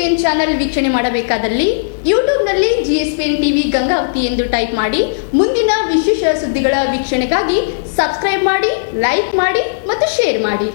GSPN channel ವೀಕ್ಷಣೆ ಮಾಡಬೇಕಾದಲ್ಲಿ ಯೂಟ್ಯೂಬ್ನಲ್ಲಿ GSPN TV Gangavathi ಎಂದು ಟೈಪ್ ಮಾಡಿ ಮುಂದಿನ ವಿಶೇಷ ಸುದ್ದಿಗಳ ವೀಕ್ಷಣೆಗಾಗಿ ಸಬ್ಸ್ಕ್ರೈಬ್ ಮಾಡಿ, ಲೈಕ್ ಮಾಡಿ ಮತ್ತು ಶೇರ್ ಮಾಡಿ.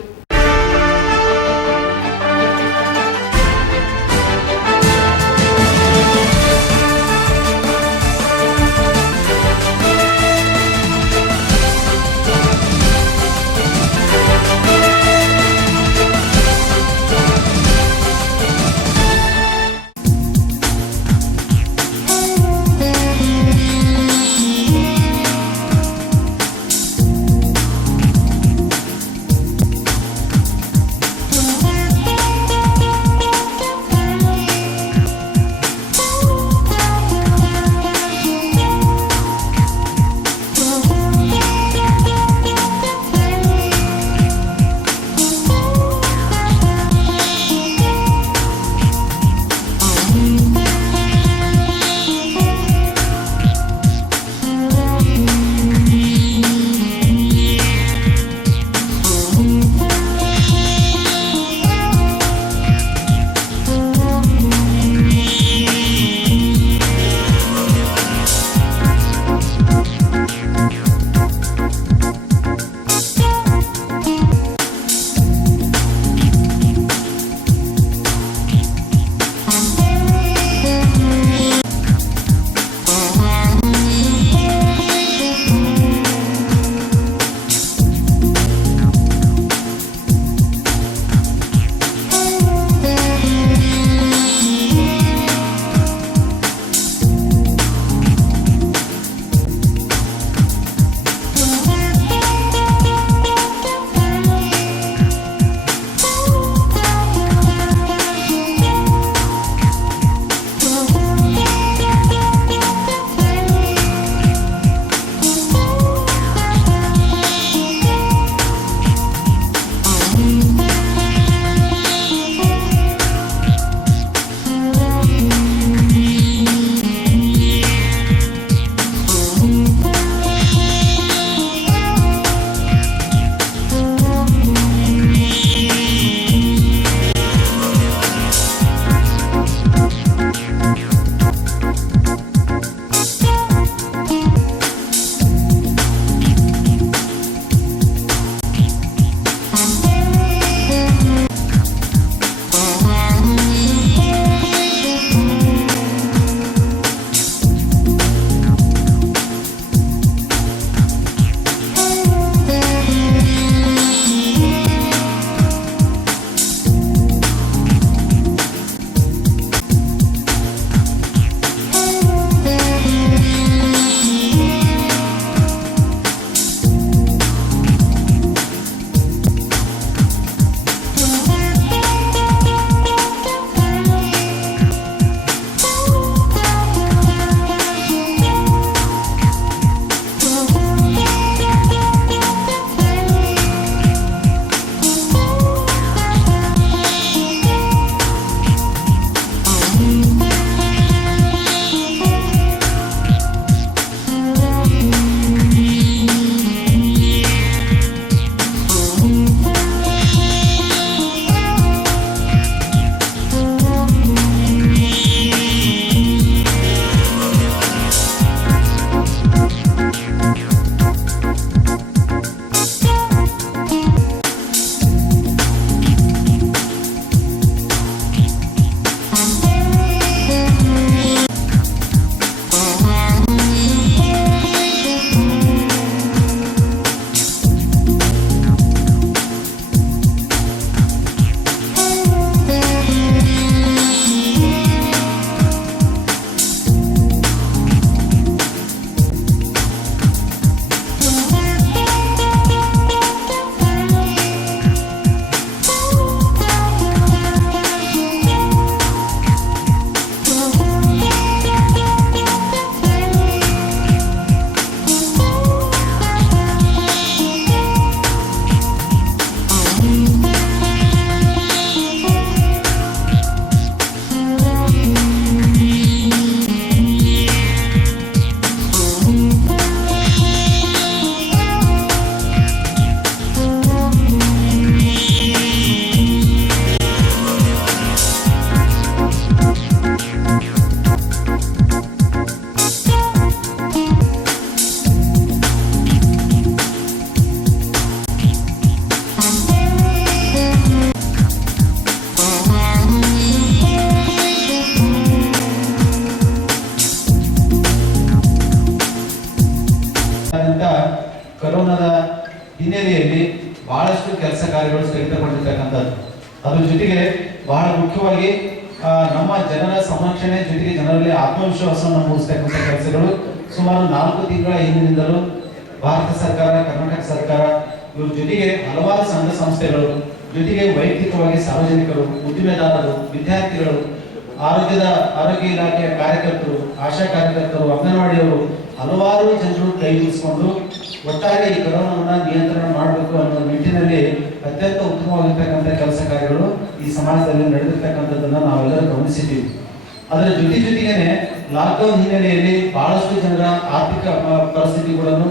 ಕೆಲಸ ಕಾರ್ಯಗಳು ಸ್ಥಗಿತಗೊಂಡಿರ್ತಕ್ಕಂಥದ್ದು. ಅದ್ರ ಜೊತೆಗೆ ಬಹಳ ಮುಖ್ಯವಾಗಿ ನಮ್ಮ ಜನರ ಸಂರಕ್ಷಣೆ ಜೊತೆಗೆ ಜನರಲ್ಲಿ ಆತ್ಮವಿಶ್ವಾಸವನ್ನು ಮೂಡಿಸ್ತಕ್ಕಂಥ ಕೆಲಸಗಳು ಸುಮಾರು 4 ತಿಂಗಳ ಹಿಂದಿನಿಂದಲೂ ಭಾರತ ಸರ್ಕಾರ, ಕರ್ನಾಟಕ ಸರ್ಕಾರ ಇವ್ರ ಜೊತೆಗೆ ಹಲವಾರು ಸಂಘ ಸಂಸ್ಥೆಗಳು ಜೊತೆಗೆ ವೈಯಕ್ತಿಕವಾಗಿ ಸಾರ್ವಜನಿಕರು, ಉದ್ದಿಮೆದಾರರು, ವಿದ್ಯಾರ್ಥಿಗಳು, ಆರೋಗ್ಯ ಇಲಾಖೆಯ ಕಾರ್ಯಕರ್ತರು, ಆಶಾ ಕಾರ್ಯಕರ್ತರು, ಅಂಗನವಾಡಿಯವರು ಹಲವಾರು ಜನರು ಕೈಗೂಡಿಸಿಕೊಂಡು ಒಟ್ಟಾರೆ ಈ ಕೊರೋನಾವನ್ನು ನಿಯಂತ್ರಣ ಮಾಡಬೇಕು ಅನ್ನೋ ನಿಟ್ಟಿನಲ್ಲಿ ಅತ್ಯಂತ ಉತ್ತಮವಾಗಿರ್ತಕ್ಕಂಥ ಕೆಲಸ ಕಾರ್ಯಗಳು ಈ ಸಮಾಜದಲ್ಲಿ ನಡೆದಿರ್ತಕ್ಕಂಥದ್ದನ್ನು ನಾವೆಲ್ಲರೂ ಗಮನಿಸಿದ್ದೀವಿ. ಅದರ ಜೊತೆಗೇನೆ ಲಾಕ್ಡೌನ್ ಹಿನ್ನೆಲೆಯಲ್ಲಿ ಬಹಳಷ್ಟು ಜನರ ಆರ್ಥಿಕ ಪರಿಸ್ಥಿತಿಗಳನ್ನು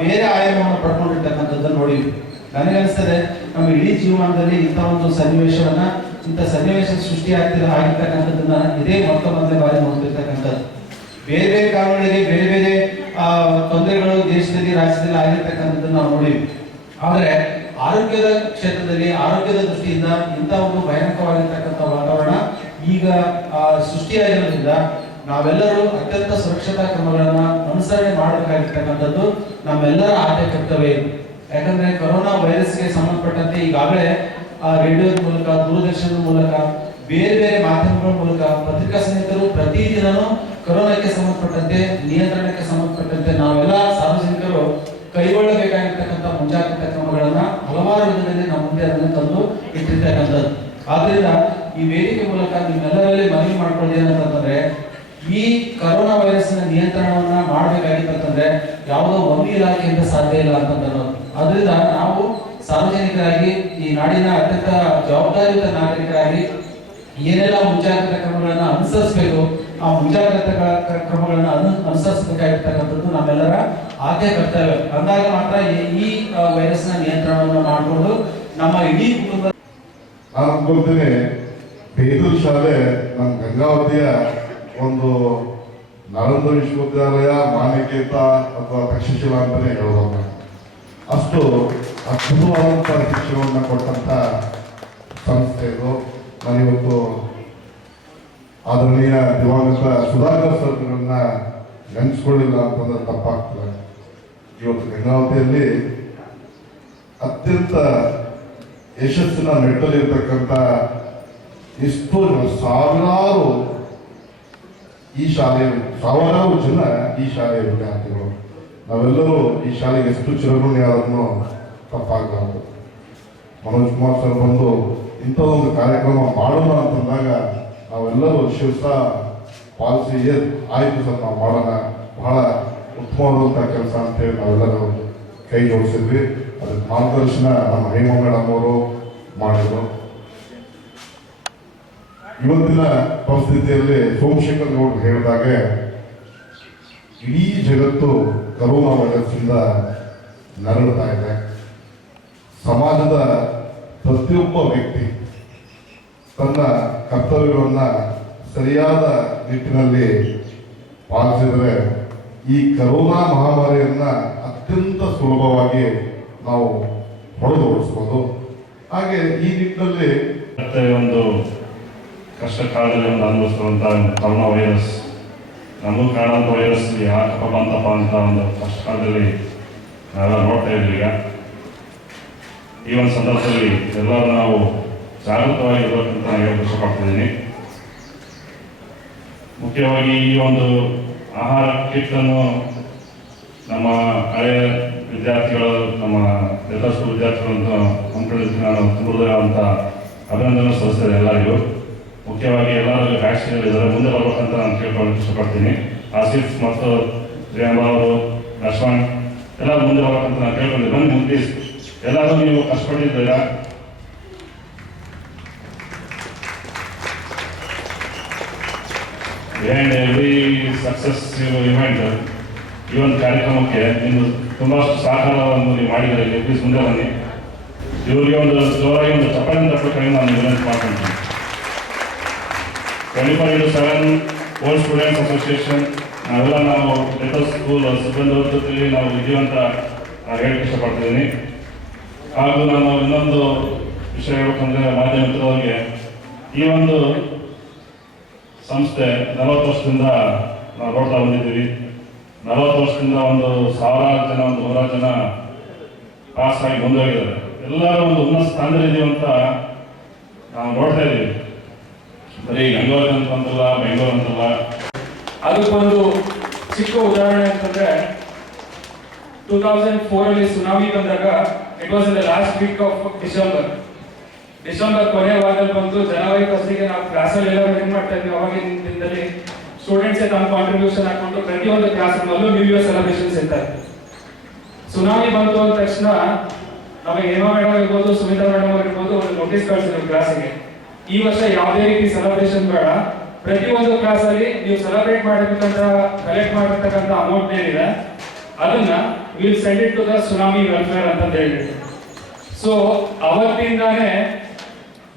ಬೇರೆ ಆಯಾಮವನ್ನು ಪಡ್ಕೊಂಡಿರ್ತಕ್ಕಂಥದ್ದನ್ನು ನೋಡಿದ್ವಿ. ನನಗನ್ನಿಸ್ತದೆ ನಮ್ಮ ಇಡೀ ಜೀವನದಲ್ಲಿ ಇಂಥ ಒಂದು ಇಂಥ ಸನ್ನಿವೇಶ ಆಗಿರ್ತಕ್ಕಂಥದ್ದನ್ನ ಇದೇ ಮೊದಲನೇ ಬಾರಿ ನೋಡ್ತಿರ್ತಕ್ಕಂಥದ್ದು. ಬೇರೆ ಬೇರೆ ಕಾರಣಗಳಿಗೆ ಬೇರೆ ಬೇರೆ ತೊಂದರೆಗಳು ದೇಶದಲ್ಲಿ, ರಾಜ್ಯದಲ್ಲಿ ಆಗಿರ್ತಕ್ಕಂಥದ್ದನ್ನು ನಾವು ನೋಡಿದ್ವಿ. ಆದರೆ ಆರೋಗ್ಯದ ಕ್ಷೇತ್ರದಲ್ಲಿ, ಆರೋಗ್ಯದ ದೃಷ್ಟಿಯಿಂದ ಇಂಥ ಒಂದು ಭಯಾನಕವಾಗಿರ್ತಕ್ಕಂಥ ವಾತಾವರಣ ಈಗ ಸೃಷ್ಟಿಯಾಗಿರೋದ್ರಿಂದ ನಾವೆಲ್ಲರೂ ಅತ್ಯಂತ ಸುರಕ್ಷತಾ ಕ್ರಮಗಳನ್ನ ಅನುಸರಣೆ ಮಾಡಬೇಕಾಗಿರ್ತಕ್ಕಂಥದ್ದು ನಮ್ಮೆಲ್ಲರ ಆದ್ಯ ಕರ್ತವ್ಯ. ಯಾಕಂದ್ರೆ ಕೊರೋನಾ ವೈರಸ್ಗೆ ಸಂಬಂಧಪಟ್ಟಂತೆ ಈಗಾಗಲೇ ರೇಡಿಯೋದ ಮೂಲಕ, ದೂರದರ್ಶನದ ಮೂಲಕ, ಬೇರೆ ಬೇರೆ ಮಾಧ್ಯಮಗಳ ಮೂಲಕ ಪತ್ರಿಕಾ ಸ್ನೇಹಿತರು ಪ್ರತಿದಿನನೂ ಕೊರೋನಾಕ್ಕೆ ಸಂಬಂಧಪಟ್ಟಂತೆ, ನಿಯಂತ್ರಣಕ್ಕೆ ಸಂಬಂಧಪಟ್ಟಂತೆ ನಾವೆಲ್ಲ ಸಾರ್ವಜನಿಕರು ಕೈಗೊಳ್ಳಬೇಕಾಗಿರ್ತಕ್ಕಂಥ ಮುಂಜಾಗ್ರತಾ ಕ್ರಮಗಳನ್ನ ಹಲವಾರು ವಿಧದಲ್ಲಿ ನಮ್ಮ ಮುಂದೆ ಅದನ್ನು ತಂದು ಇಟ್ಟಿರ್ತಕ್ಕಂಥದ್ದು. ಆದ್ರಿಂದ ಈ ವೇದಿಕೆ ಮೂಲಕ ನಿಮ್ಮೆಲ್ಲರಲ್ಲಿ ಮನವಿ ಮಾಡ್ಕೊಳ್ಳಿ ಏನಂತಂದ್ರೆ, ಈ ಕೊರೋನಾ ವೈರಸ್ನ ನಿಯಂತ್ರಣವನ್ನ ಮಾಡಬೇಕಾಗಿತ್ತಂದ್ರೆ ಯಾವುದೋ ಒಂದು ಇಲಾಖೆಯಿಂದ ಸಾಧ್ಯ ಇಲ್ಲ ಅಂತಂದ್ರೆ, ಅದರಿಂದ ನಾವು ಸಾರ್ವಜನಿಕರಾಗಿ ಈ ನಾಡಿನ ಅತ್ಯಂತ ಜವಾಬ್ದಾರಿಯುತ ನಾಗರಿಕರಾಗಿ ಏನೆಲ್ಲ ಮುಂಜಾಗ್ರತಾ ಕ್ರಮಗಳನ್ನ ಅನುಸರಿಸಬೇಕು, ಆ ಮುಂಜಾಗ್ರತಾ ಕ್ರಮಗಳನ್ನ ಅನುಸರಿಸಬೇಕಾಗಿರ್ತಕ್ಕಂಥದ್ದು ನಮ್ಮೆಲ್ಲರ ಆದ್ಯ ಕರ್ತವ್ಯ. ಅಂದಾಗ ಮಾತ್ರ ಈ ವೈರಸ್ನ ನಿಯಂತ್ರಣವನ್ನು ಮಾಡಿಕೊಂಡು ನಮ್ಮ ಇಡೀ ಕುಟುಂಬ. ನಾನು ಅನ್ಕೊಳ್ತೀನಿ, ಬೇದೂರು ಶಾಲೆ ನಮ್ಮ ಗಂಗಾವತಿಯ ಒಂದು ನಳಂದ ವಿಶ್ವವಿದ್ಯಾಲಯ, ಮಾನ್ಯಕೇತ ಅಥವಾ ತಕ್ಷಶಿಲಾ ಅಂತಾನೆ ಹೇಳೋದು. ಅಷ್ಟು ಅದ್ಭುತವಾದಂಥ ಶಿಕ್ಷಣವನ್ನು ಕೊಟ್ಟಂತ ಸಂಸ್ಥೆ ಇದು. ನಾನಿವತ್ತು ಆದರಣೀಯ ದಿವಂಗತ ಸುಧಾಕರ್ ಸರ್ಗಳನ್ನ ನೆನೆಸ್ಕೊಳ್ಳಿಲ್ಲ ಅಂತಂದ್ರೆ ತಪ್ಪಾಗ್ತದೆ. ಇವತ್ತು ಗಂಗಾವತಿಯಲ್ಲಿ ಅತ್ಯಂತ ಯಶಸ್ಸಿನ ಮೆಟ್ಟಲಿರ್ತಕ್ಕಂಥ ಎಷ್ಟೋ ಸಾವಿರಾರು ಜನ ಈ ಶಾಲೆಯ ವಿದ್ಯಾರ್ಥಿಗಳು. ನಾವೆಲ್ಲರೂ ಈ ಶಾಲೆಗೆ ಎಷ್ಟು ಚಿರಋಣಿಯಾದನ್ನು ತಪ್ಪಾಗಬಾರದು. ಮನೋಜ್ ಕುಮಾರ್ ಸರ್ ಬಂದು ಇಂಥದೊಂದು ಕಾರ್ಯಕ್ರಮ ಮಾಡೋಣ ಅಂತಂದಾಗ ನಾವೆಲ್ಲರೂ ಶಿವಸ ಪಾಲಿಸಿ ಆಯ್ತು ಸರ್, ನಾವು ಮಾಡೋಣ, ಬಹಳ ಉತ್ತಮವಾದಂಥ ಕೆಲಸ ಅಂತೇಳಿ ನಾವೆಲ್ಲರೂ ಕೈ ಜೋಡಿಸಿದ್ವಿ. ಅದಕ್ಕೆ ಮಾರ್ಗದರ್ಶನ ನಮ್ಮ ಹೇಮಾ ಮೇಡಮ್ ಅವರು ಮಾಡಿದ್ರು. ಇವತ್ತಿನ ಪರಿಸ್ಥಿತಿಯಲ್ಲಿ ಸೋಮಶೇಖರ್ ಗೌಡ್ರು ಹೇಳಿದಾಗೆ ಇಡೀ ಜಗತ್ತು ಕರೋನಾ ವೈರಸ್ಸಿಂದ ನರಳುತ್ತಾ ಇದೆ. ಸಮಾಜದ ಪ್ರತಿಯೊಬ್ಬ ವ್ಯಕ್ತಿ ತನ್ನ ಕರ್ತವ್ಯವನ್ನು ಸರಿಯಾದ ನಿಟ್ಟಿನಲ್ಲಿ ಪಾಲಿಸಿದರೆ ಈ ಕರೋನಾ ಮಹಾಮಾರಿಯನ್ನ ಅತ್ಯಂತ ಸುಲಭವಾಗಿ ನಾವು ಹೊಡೆದೋಡಿಸ್ಬೋದು. ಹಾಗೆ ಈ ನಿಟ್ಟಿನಲ್ಲಿ ಒಂದು ಕಷ್ಟ ಕಾಲದಲ್ಲಿ ಒಂದು ಅನುಭವಿಸುವಂಥ ಕೊರೋನಾ ವೈರಸ್, ನಮಗೂ ಕಾಣುವಂಥ ವೈರಸ್ ಯಾಕಪ್ಪ ಬಂತಪ್ಪ ಅಂತ ಒಂದು ಕಷ್ಟ ಕಾಲದಲ್ಲಿ ನಾವೆಲ್ಲ ನೋಡ್ತಾ ಇದ್ವಿ. ಈಗ ಈ ಒಂದು ಸಂದರ್ಭದಲ್ಲಿ ಎಲ್ಲರೂ ನಾವು ಜಾಗೃತವಾಗಿ ಇರಬೇಕಂತ ನಾನು ಹೇಳಕ್ಕೆ ಇಷ್ಟಪಡ್ತಿದ್ದೀನಿ. ಮುಖ್ಯವಾಗಿ ಈ ಒಂದು ಆಹಾರ ಕಿಟ್ಟನ್ನು ನಮ್ಮ ಹಳೆಯ ವಿದ್ಯಾರ್ಥಿಗಳು, ನಮ್ಮ ಎಲ್ಲ ಸ್ಕೂಲ್ ವಿದ್ಯಾರ್ಥಿಗಳನ್ನು ಹಮ್ಮಿಕೊಳ್ಳೋದಕ್ಕೆ ನಾನು ತುಂಬ ಅಭಿನಂದನೆ ಸಲ್ಲಿಸ್ತೇನೆ ಎಲ್ಲರಿಗೂ. ಮುಖ್ಯವಾಗಿ ಎಲ್ಲರೂ ವ್ಯಾಕ್ಸಿನ್ ಇದ್ದಾರೆ, ಮುಂದೆ ಬರ್ಬೇಕಂತ ನಾನು ಕೇಳ್ಕೊಳ್ಳೋಕೆ ಇಷ್ಟಪಡ್ತೀನಿ. ಆಸಿಫ್ ಮತ್ತು ಜಯಂಬ ಅವರು, ಲಕ್ಷ್ಮಣ್ ಎಲ್ಲರೂ ಮುಂದೆ ಬರ್ಬೇಕಂತ ನಾನು ಕೇಳ್ಕೊಂಡಿದ್ದೆ. ಬನ್ನಿ ಮುಂದೆ, ಎಲ್ಲರೂ ನೀವು ಕಷ್ಟಪಟ್ಟಿದ್ದೀರಾ. ಬಿಹೈಂಡ್ ಎವ್ರಿ ಸಕ್ಸಸ್ಸಿವ್ ಇವೆಂಟ್, ಈ ಒಂದು ಕಾರ್ಯಕ್ರಮಕ್ಕೆ ನಿಮ್ದು ತುಂಬಾಷ್ಟು ಸಹಕಾರವನ್ನು ನೀವು ಮಾಡಿದರೆ ಪ್ಲೀಸ್ ಮುಂದೆ ಬನ್ನಿ. ಇವರಿಗೆ ಒಂದು ಜೋರಾಗಿ ಒಂದು ಚಪ್ಪಾಳೆ ತಪ್ಪಬೇಕಾಗಿ ನಾನು ವಿನಂತಿ ಮಾಡ್ಕೊಳ್ತೀನಿ. 24/7 ಓಲ್ಡ್ ಸ್ಟೂಡೆಂಟ್ಸ್ ಅಸೋಸಿಯೇಷನ್ ನಾವೆಲ್ಲ ನಾವು ಲೆಟರ್ ಸ್ಕೂಲ್ ಸಿಬ್ಬಂದಿ ಜೊತೆಲಿ ನಾವು ಇದೀವಿ ಅಂತ ನಾನು ಹೇಳಕ್ಕೆ ಇಷ್ಟಪಡ್ತಿದ್ದೀನಿ. ಹಾಗೂ ನಾನು ಇನ್ನೊಂದು ವಿಷಯ ಹೇಳ್ಬೇಕಂದ್ರೆ, ಮಾಧ್ಯಮ ಮಿತ್ರರಿಗೆ ಈ ಒಂದು ಸಂಸ್ಥೆ 40 ವರ್ಷದಿಂದ ನಾವು ನೋಡ್ತಾ ಬಂದಿದ್ದೀವಿ. 40 ವರ್ಷದಿಂದ ಒಂದು 1000 ಜನ, ಒಂದು 100 ಜನ ಪಾಸ್ ಆಗಿ ಮುಂದೋಗಿದ್ದಾರೆ. ಎಲ್ಲರ ಒಂದು ಉನ್ನತ ಸ್ಥಾನದಲ್ಲಿದ್ದೀವಿ ಅಂತ ನಾವು ನೋಡ್ತಾ ಇದ್ದೀವಿ. ಬರೀ ಗಂಗಾವತಿ ಅಂತಲ್ಲ, ಬೆಂಗಳೂರು ಅಂತಲ್ಲ. ಅದಕ್ಕೊಂದು ಚಿಕ್ಕ ಉದಾಹರಣೆ ಅಂತಂದ್ರೆ 2004 ಸುನಾಮಿ ಬಂದಾಗ it was in the last week of December ಕೊನೆಯ ವಾರದಲ್ಲಿ ಬಂತು. ಜನವರಿ ಫಸ್ಟಿಗೆ ನಾವು ಕ್ಲಾಸಲ್ಲಿ ಎಲ್ಲ ಏನ್ ಮಾಡ್ತಾ ಇದ್ವಿ, ಅವಾಗಿನ ದಿನದಲ್ಲಿ ಸ್ಟೂಡೆಂಟ್ಸ್ ತಮ್ಮ ಕಾಂಟ್ರಿಬ್ಯೂಷನ್ ಹಾಕೊಂಡು ಪ್ರತಿಯೊಂದು ಕ್ಲಾಸ್ ನಲ್ಲೂ ನ್ಯೂ ಇಯರ್ ಸೆಲೆಬ್ರೇಷನ್ಸ್ ಇರ್ತಾರೆ. ಸುನಾಮಿ ಬಂತು ಅಂದ ತಕ್ಷಣ ನಮಗೆ ಹೇಮಾ ಮೇಡಮ್ ಇರ್ಬೋದು, ಸುಮಿತಾ ಮೇಡಮ್ ಇರ್ಬೋದು, ಒಂದು ನೋಟಿಸ್ ಕಳಿಸಿದ್ರು ಕ್ಲಾಸಿಗೆ, ಈ ವರ್ಷ ಯಾವುದೇ ರೀತಿ ಸೆಲೆಬ್ರೇಷನ್ ಬೇಡ, ಪ್ರತಿಯೊಂದು ಕ್ಲಾಸ್ ಅಲ್ಲಿ ನೀವು ಸೆಲೆಬ್ರೇಟ್ ಮಾಡಬೇಕಂತ ಕಲೆಕ್ಟ್ ಮಾಡಿರ್ತಕ್ಕಂಥ ಅಮೌಂಟ್ ಏನಿದೆ ಅದನ್ನ will send it to the tsunami welfare ಅಂತ ಹೇಳಿದ್ರು. ಸೊ ಅವತ್ತಿಂದಾನೇ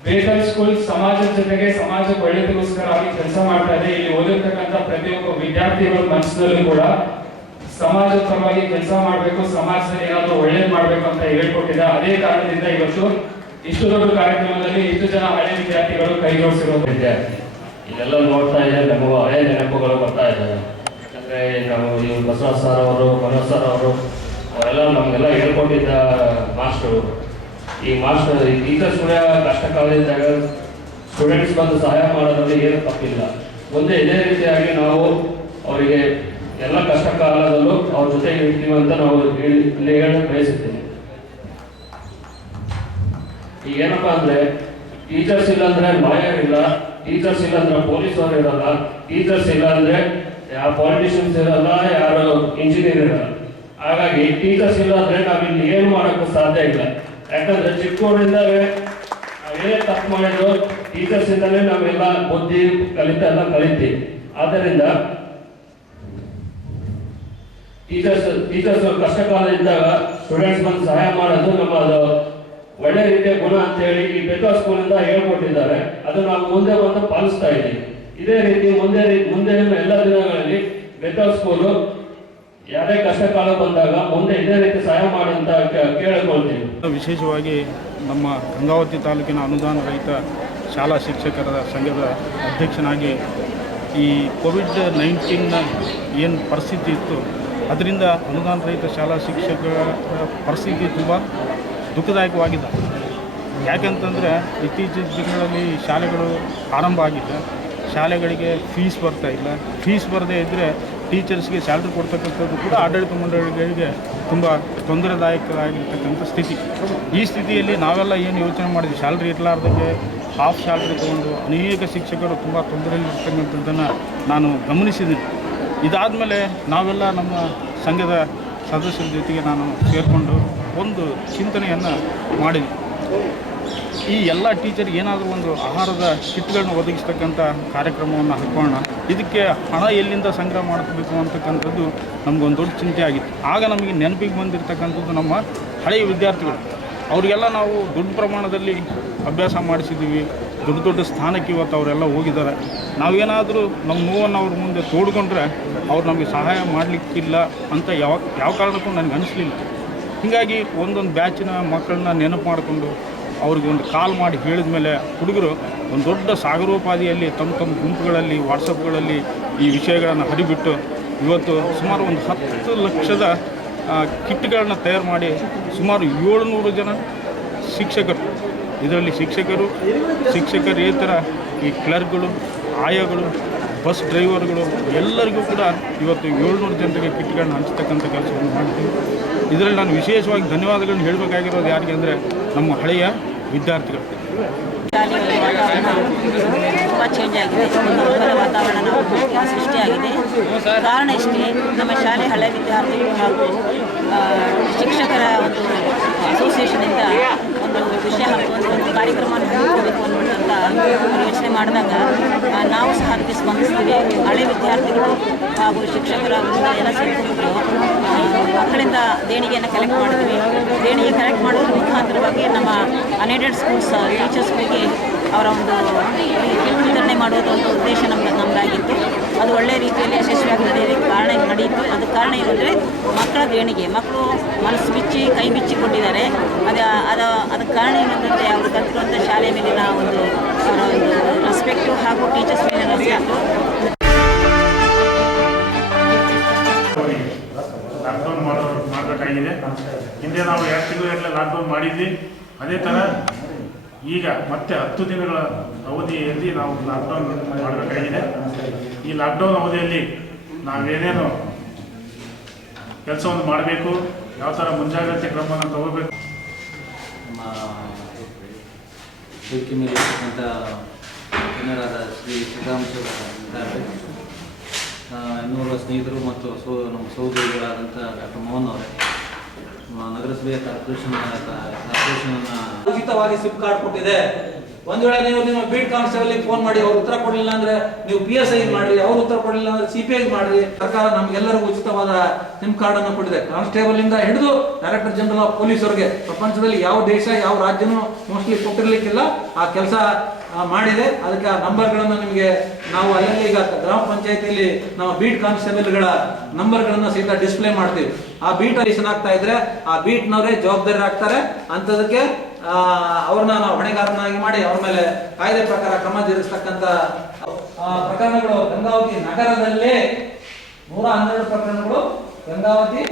ಬೇತಲ್ ಸ್ಕೂಲ್ ಸಮಾಜದ ಜೊತೆಗೆ ಸಮಾಜ ಒಳ್ಳೆಯದಕ್ಕೋಸ್ಕರ ಆಗಿ ಕೆಲಸ ಮಾಡ್ತಾ ಇದೆ. ಇಲ್ಲಿ ಓದಿರ್ತಕ್ಕಂಥ ಪ್ರತಿಯೊಬ್ಬ ವಿದ್ಯಾರ್ಥಿಗಳ ಮನಸ್ಸಿನಲ್ಲೂ ಕೂಡ ಸಮಾಜದ ಪರವಾಗಿ ಕೆಲಸ ಮಾಡಬೇಕು, ಸಮಾಜದಲ್ಲಿ ಏನಾದರೂ ಒಳ್ಳೇದು ಮಾಡಬೇಕು ಅಂತ ಹೇಳ್ಕೊಟ್ಟಿದೆ. ಅದೇ ಕಾರಣದಿಂದ ಇವತ್ತು ಇಷ್ಟು ದೊಡ್ಡ ಕಾರ್ಯಕ್ರಮದಲ್ಲಿ ಇಷ್ಟು ಜನ ಹಳೆ ವಿದ್ಯಾರ್ಥಿಗಳು ಕೈ ಜೋಡಿಸಿರೋದಿದೆ. ಇಲ್ಲೆಲ್ಲ ನೋಡ್ತಾ ಇದೆ, ನಮಗೂ ಹಳೆ ನೆನಪುಗಳು ಬರ್ತಾ ಇದೆ. ಯಾಕಂದ್ರೆ ನಾವು ಈ ಬಸವರಾಜ್ ಸರ್ ಅವರು, ಮನೋಜ್ ಸರ್ ಅವರು ಅವರೆಲ್ಲ ನಮಗೆಲ್ಲ ಹೇಳ್ಕೊಟ್ಟಿದ್ದ ಮಾಸ್ಟರು. ಈ ಮಾಸ್ಟರ್ ಟೀಚರ್ಸ್ ಕೂಡ ಕಷ್ಟ ಕಾಲದಿದ್ದಾಗ ಸ್ಟೂಡೆಂಟ್ಸ್ ಬಂದು ಸಹಾಯ ಮಾಡೋದ್ರಲ್ಲಿ ಏನು ತಪ್ಪಿಲ್ಲ. ಮುಂದೆ ಇದೇ ರೀತಿಯಾಗಿ ನಾವು ಅವರಿಗೆ ಎಲ್ಲ ಕಷ್ಟ ಕಾಲದಲ್ಲೂ ಅವ್ರ ಜೊತೆ ಇರ್ತೀವಿ ಅಂತ ನಾವು ಹೇಳಲು ಬಯಸುತ್ತೇನೆ. ಈಗ ಏನಪ್ಪಾ ಅಂದ್ರೆ ಟೀಚರ್ಸ್ ಇಲ್ಲ ಅಂದ್ರೆ ಲಾಯರ್ ಇಲ್ಲ, ಟೀಚರ್ಸ್ ಇಲ್ಲ ಅಂದ್ರೆ ಪೊಲೀಸ್ ಅವರು ಇರಲ್ಲ, ಟೀಚರ್ಸ್ ಇಲ್ಲ ಅಂದ್ರೆ ಯಾವ ಪಾಲಿಟಿಷಿಯನ್ಸ್ ಇರಲ್ಲ, ಯಾರು ಇಂಜಿನಿಯರ್ ಇರಲ್ಲ. ಹಾಗಾಗಿ ಟೀಚರ್ಸ್ ಇಲ್ಲ ಅಂದ್ರೆ ನಾವಿಲ್ಲಿ ಏನು ಮಾಡೋಕ್ಕೂ ಸಾಧ್ಯ ಇಲ್ಲ. ಯಾಕಂದ್ರೆ ಚಿಕ್ಕವರಿಂದಲೇ ನಾವೇನೇ ತಪ್ಪು ಮಾಡಿದ್ರು ಟೀಚರ್ಸ್ ಇಂದಲೇ ನಾವೆಲ್ಲ ಬುದ್ಧಿ ಎಲ್ಲ ಕಲಿತೀವಿ. ಆದ್ದರಿಂದ ಟೀಚರ್ಸ್ ಕಷ್ಟ ಕಾಲ ಇದ್ದಾಗ ಸ್ಟೂಡೆಂಟ್ಸ್ ಬಂದು ಸಹಾಯ ಮಾಡೋದು ನಮ್ಮ ಅದು ಒಳ್ಳೆ ರೀತಿಯ ಗುಣ ಅಂತ ಹೇಳಿ ಈ ಬೇತಲ್ ಸ್ಕೂಲ್ ಇಂದ ಹೇಳ್ಕೊಟ್ಟಿದ್ದಾರೆ. ಅದು ನಾವು ಮುಂದೆ ಬಂದು ಪಾಲಿಸ್ತಾ ಇದ್ದೀವಿ. ಇದೇ ರೀತಿ ಮುಂದೆ ಎಲ್ಲ ದಿನಗಳಲ್ಲಿ ಬೇತಲ್ ಸ್ಕೂಲು ಯಾರೇ ಕಷ್ಟ ಕಾಲ ಬಂದಾಗ ಮುಂದೆ ಇದೇ ರೀತಿ ಸಹಾಯ ಮಾಡಂತ ಕೇಳಿಕೊಳ್ತೀವಿ. ವಿಶೇಷವಾಗಿ ನಮ್ಮ ಗಂಗಾವತಿ ತಾಲೂಕಿನ ಅನುದಾನ ರಹಿತ ಶಾಲಾ ಶಿಕ್ಷಕರ ಸಂಘದ ಅಧ್ಯಕ್ಷನಾಗಿ ಈ ಕೋವಿಡ್-19 ಏನು ಪರಿಸ್ಥಿತಿ ಇತ್ತು ಅದರಿಂದ ಅನುದಾನ ರಹಿತ ಶಾಲಾ ಶಿಕ್ಷಕರ ಪರಿಸ್ಥಿತಿ ತುಂಬ ದುಃಖದಾಯಕವಾಗಿದೆ. ಯಾಕೆಂತಂದರೆ ಇತ್ತೀಚಿನ ದಿನಗಳಲ್ಲಿ ಶಾಲೆಗಳು ಆರಂಭ ಆಗಿಲ್ಲ, ಶಾಲೆಗಳಿಗೆ ಫೀಸ್ ಬರ್ತಾ ಇಲ್ಲ. ಫೀಸ್ ಬರದೇ ಇದ್ದರೆ ಟೀಚರ್ಸ್ಗೆ ಸ್ಯಾಲ್ರಿ ಕೊಡ್ತಕ್ಕಂಥದ್ದು ಕೂಡ ಆಡಳಿತ ಮಂಡಳಿಗಳಿಗೆ ತುಂಬ ತೊಂದರೆದಾಯಕವಾಗಿರ್ತಕ್ಕಂಥ ಸ್ಥಿತಿ. ಈ ಸ್ಥಿತಿಯಲ್ಲಿ ನಾವೆಲ್ಲ ಏನು ಯೋಚನೆ ಮಾಡಿದ್ವಿ, ಸ್ಯಾಲ್ರಿ ಇರಲಾರ್ದಂಗೆ ಹಾಫ್ ಸ್ಯಾಲ್ರಿ ತೊಗೊಂಡು ಅನೇಕ ಶಿಕ್ಷಕರು ತುಂಬ ತೊಂದರೆಯಲ್ಲಿರ್ತಕ್ಕಂಥದ್ದನ್ನು ನಾನು ಗಮನಿಸಿದ್ದೀನಿ. ಇದಾದಮೇಲೆ ನಾವೆಲ್ಲ ನಮ್ಮ ಸಂಘದ ಸದಸ್ಯರ ಜೊತೆಗೆ ನಾನು ಸೇರಿಕೊಂಡು ಒಂದು ಚಿಂತನೆಯನ್ನು ಮಾಡಿದ್ವಿ. ಈ ಎಲ್ಲ ಟೀಚರ್ಗೆ ಏನಾದರೂ ಒಂದು ಆಹಾರದ ಕಿಟ್ಗಳನ್ನ ಒದಗಿಸ್ತಕ್ಕಂಥ ಕಾರ್ಯಕ್ರಮವನ್ನು ಹಾಕೋಣ, ಇದಕ್ಕೆ ಹಣ ಎಲ್ಲಿಂದ ಸಂಗ್ರಹ ಮಾಡಬೇಕು ಅಂತಕ್ಕಂಥದ್ದು ನಮಗೊಂದು ದೊಡ್ಡ ಚಿಂತೆ ಆಗಿತ್ತು. ಆಗ ನಮಗೆ ನೆನಪಿಗೆ ಬಂದಿರತಕ್ಕಂಥದ್ದು ನಮ್ಮ ಹಳೆಯ ವಿದ್ಯಾರ್ಥಿಗಳು. ಅವರಿಗೆಲ್ಲ ನಾವು ದೊಡ್ಡ ಪ್ರಮಾಣದಲ್ಲಿ ಅಭ್ಯಾಸ ಮಾಡಿಸಿದ್ದೀವಿ, ದೊಡ್ಡ ದೊಡ್ಡ ಸ್ಥಾನಕ್ಕೆ ಇವತ್ತು ಅವರೆಲ್ಲ ಹೋಗಿದ್ದಾರೆ. ನಾವೇನಾದರೂ ನಮ್ಮ ನೋವನ್ನು ಅವ್ರ ಮುಂದೆ ತೋಡ್ಕೊಂಡ್ರೆ ಅವ್ರು ನಮಗೆ ಸಹಾಯ ಮಾಡಲಿಕ್ಕಿಲ್ಲ ಅಂತ ಯಾವ ಕಾರಣಕ್ಕೂ ನನಗೆ ಅನಿಸ್ಲಿಲ್ಲ. ಹೀಗಾಗಿ ಒಂದೊಂದು ಬ್ಯಾಚಿನ ಮಕ್ಕಳನ್ನ ನೆನಪು ಮಾಡಿಕೊಂಡು ಅವ್ರಿಗೆ ಒಂದು ಕಾಲ್ ಮಾಡಿ ಹೇಳಿದ ಮೇಲೆ ಹುಡುಗರು ಒಂದು ದೊಡ್ಡ ಸಾಗರೋಪಾದಿಯಲ್ಲಿ ತಮ್ಮ ಗುಂಪುಗಳಲ್ಲಿ ವಾಟ್ಸಪ್ಗಳಲ್ಲಿ ಈ ವಿಷಯಗಳನ್ನು ಹರಿಬಿಟ್ಟು ಇವತ್ತು ಸುಮಾರು ಒಂದು 10 ಲಕ್ಷದ ಕಿಟ್ಗಳನ್ನ ತಯಾರು ಮಾಡಿ ಸುಮಾರು 700 ಜನ ಶಿಕ್ಷಕರು, ಇದರಲ್ಲಿ ಶಿಕ್ಷಕರೇತರ ಈ ಕ್ಲರ್ಕ್ಗಳು, ಆಯಾಗಳು, ಬಸ್ ಡ್ರೈವರ್ಗಳು ಎಲ್ಲರಿಗೂ ಕೂಡ ಇವತ್ತು 700 ಜನರಿಗೆ ಕಿಟ್ಗಳನ್ನ ಹಂಚತಕ್ಕಂಥ ಕೆಲಸವನ್ನು ಮಾಡ್ತೀವಿ. ಇದರಲ್ಲಿ ನಾನು ವಿಶೇಷವಾಗಿ ಧನ್ಯವಾದಗಳನ್ನು ಹೇಳಬೇಕಾಗಿರೋದು ಯಾರಿಗೆ ಅಂದರೆ ನಮ್ಮ ಹಳೆಯ ವಿದ್ಯಾರ್ಥಿಗಳು. ಶಾಲೆಯಲ್ಲಿ ವಾತಾವರಣ ತುಂಬ ಚೇಂಜ್ ಆಗಿದೆ, ಒಂದು ವಾತಾವರಣ ನಾವು ಸೃಷ್ಟಿಯಾಗಿದೆ. ಕಾರಣ ಇಷ್ಟೇ, ನಮ್ಮ ಶಾಲೆ ಹಳೆ ವಿದ್ಯಾರ್ಥಿಗಳು ಹಾಗೂ ಶಿಕ್ಷಕರ ಒಂದು ಅಸೋಸಿಯೇಷನಿಂದ ಒಂದು ವಿಷಯ ಒಂದು ಕಾರ್ಯಕ್ರಮವನ್ನು ಹಮ್ಮಿಕೋಬೇಕು ಅನ್ನುವಂಥ ಯೋಚನೆ ಮಾಡಿದಾಗ ನಾವು ಸಹ ಅದಕ್ಕೆ ಸ್ಪಂದಿಸ್ತೀವಿ. ಹಳೆ ವಿದ್ಯಾರ್ಥಿಗಳು ಹಾಗೂ ಶಿಕ್ಷಕರ ಎಲ್ಲ ಸೇರಿಕೊಂಡು ಮಕ್ಕಳಿಂದ ದೇಣಿಗೆಯನ್ನು ಕಲೆಕ್ಟ್ ಮಾಡಿದ್ವಿ. ದೇಣಿಗೆ ಕಲೆಕ್ಟ್ ಮಾಡೋದ್ರ ಮುಖಾಂತರವಾಗಿ ನಮ್ಮ ಅನ್ಎಡೆಡ್ ಸ್ಕೂಲ್ಸ್ ಟೀಚರ್ಸ್ಗಳಿಗೆ ಅವರ ಒಂದು ವಿತರಣೆ ಮಾಡೋದು ಒಂದು ಉದ್ದೇಶ ನಮ್ಮದಾಗಿತ್ತು. ಅದು ಒಳ್ಳೆಯ ರೀತಿಯಲ್ಲಿ ಯಶಸ್ವಿಯಾಗಿ ನಡೆಯಿತು. ಅದು ಕಾರಣ ಏನಂದರೆ ಮಕ್ಕಳ ದೇಣಿಗೆ, ಮಕ್ಕಳು ಮನಸ್ಸು ಬಿಚ್ಚಿ ಕೈ ಬಿಚ್ಚಿಕೊಂಡಿದ್ದಾರೆ. ಅದಕ್ಕೆ ಕಾರಣ ಏನಂತಂದರೆ ಅವರು ಕಲಿತಿರುವಂಥ ಶಾಲೆ ಮೇಲಿನ ಒಂದು ಅವರ ಒಂದು ರೆಸ್ಪೆಕ್ಟು ಹಾಗೂ ಟೀಚರ್ಸ್ ಮೇಲಿನ ರೆಸ್ಪೆಕ್ಟು. ಲಾಕ್ಡೌನ್ ಮಾಡಬೇಕಾಗಿತ್ತು. ಮಾಡಬೇಕಾಗಿದೆ. ಹಿಂದೆ ನಾವು 2 ತಿಂಗಳ ಲಾಕ್ಡೌನ್ ಮಾಡಿದ್ವಿ. ಅದೇ ಥರ ಈಗ ಮತ್ತೆ 10 ದಿನಗಳ ಅವಧಿಯಲ್ಲಿ ನಾವು ಲಾಕ್ಡೌನ್ ಮಾಡಬೇಕಾಗಿದೆ. ಈ ಲಾಕ್ಡೌನ್ ಅವಧಿಯಲ್ಲಿ ನಾವೇನೇನು ಕೆಲಸವನ್ನು ಮಾಡಬೇಕು, ಯಾವ ಥರ ಮುಂಜಾಗ್ರತೆ ಕ್ರಮವನ್ನು ತಗೋಬೇಕು. ನಮ್ಮ ವೇದಿಕೆ ಮೇಲೆ ಇರ್ತಕ್ಕಂಥ ಜನರಾದ ಶ್ರೀ ಶ್ರೀರಾಮಚಂದ್ರ ಇನ್ನೂರ ಸ್ನೇಹಿತರು ಮತ್ತು ನಮ್ಮ ಸಹೋದರಿಗಳಾದಂಥ ಡಾಕ್ಟರ್ ಮೋಹನ್ ಅವರೇ, ನಗರಸಭೆಯ ಕಾರ್ಪೊರೇಷನ್ ಉಚಿತವಾಗಿ ಸಿಮ್ ಕಾರ್ಡ್ ಕೊಟ್ಟಿದೆ. ಒಂದ್ ವೇಳೆ ನೀವು ನಿಮ್ಮ ಬೀಟ್ ಕಾನ್ಸ್ಟೇಬಲ್ ಫೋನ್ ಮಾಡಿ ಅವ್ರು ಉತ್ತರ ಕೊಡಲಿಲ್ಲ ಅಂದ್ರೆ ನೀವು PSI ಮಾಡ್ರಿ, ಅವ್ರು ಉತ್ತರ ಕೊಡಲಿಲ್ಲ ಅಂದ್ರೆ CPI ಮಾಡ್ರಿ. ಸರ್ಕಾರ ನಮ್ಗೆಲ್ಲರಿಗೂ ಉಚಿತವಾದ ಸಿಮ್ ಕಾರ್ಡ್ ಅನ್ನು ಕೊಟ್ಟಿದೆ. ಕಾನ್ಸ್ಟೇಬಲ್ ಇಂದ ಹಿಡಿದು ಡೈರೆಕ್ಟರ್ ಜನರಲ್ ಆಫ್ ಪೊಲೀಸ್ ಅವರಿಗೆ ಪ್ರಪಂಚದಲ್ಲಿ ಯಾವ ದೇಶ ಯಾವ ರಾಜ್ಯನೂ ಮೋಸ್ಟ್ಲಿ ಕೊಟ್ಟಿರ್ಲಿಕ್ಕಿಲ್ಲ. ಆ ಕೆಲಸ ಮಾಡಿದೆ. ಅದಕ್ಕೆ ಆ ನಂಬರ್ಗಳನ್ನು ನಿಮಗೆ ನಾವು ಅಲ್ಲಲ್ಲಿ ಈಗ ಗ್ರಾಮ ಪಂಚಾಯತಿಯಲ್ಲಿ ನಾವು ಬೀಟ್ ಕಾನ್ಸ್ಟೇಬಲ್ಗಳ ನಂಬರ್ಗಳನ್ನು ಸಹಿತ ಡಿಸ್ಪ್ಲೇ ಮಾಡ್ತೀವಿ. ಆ ಬೀಟ್ ಅಡಿಷನ್ ಆಗ್ತಾ ಇದ್ರೆ ಆ ಬೀಟ್ನವರೇ ಜವಾಬ್ದಾರಿ ಆಗ್ತಾರೆ. ಅಂತದಕ್ಕೆ ಅವ್ರನ್ನ ನಾವು ಹೊಣೆಗಾರನಾಗಿ ಮಾಡಿ ಅವ್ರ ಮೇಲೆ ಕಾಯ್ದೆ ಪ್ರಕಾರ ಕ್ರಮ ಜರುಗಿಸ್ತಕ್ಕಂಥ ಪ್ರಕರಣಗಳು ಗಂಗಾವತಿ ನಗರದಲ್ಲೇ 112 ಪ್ರಕರಣಗಳು ಗಂಗಾವತಿ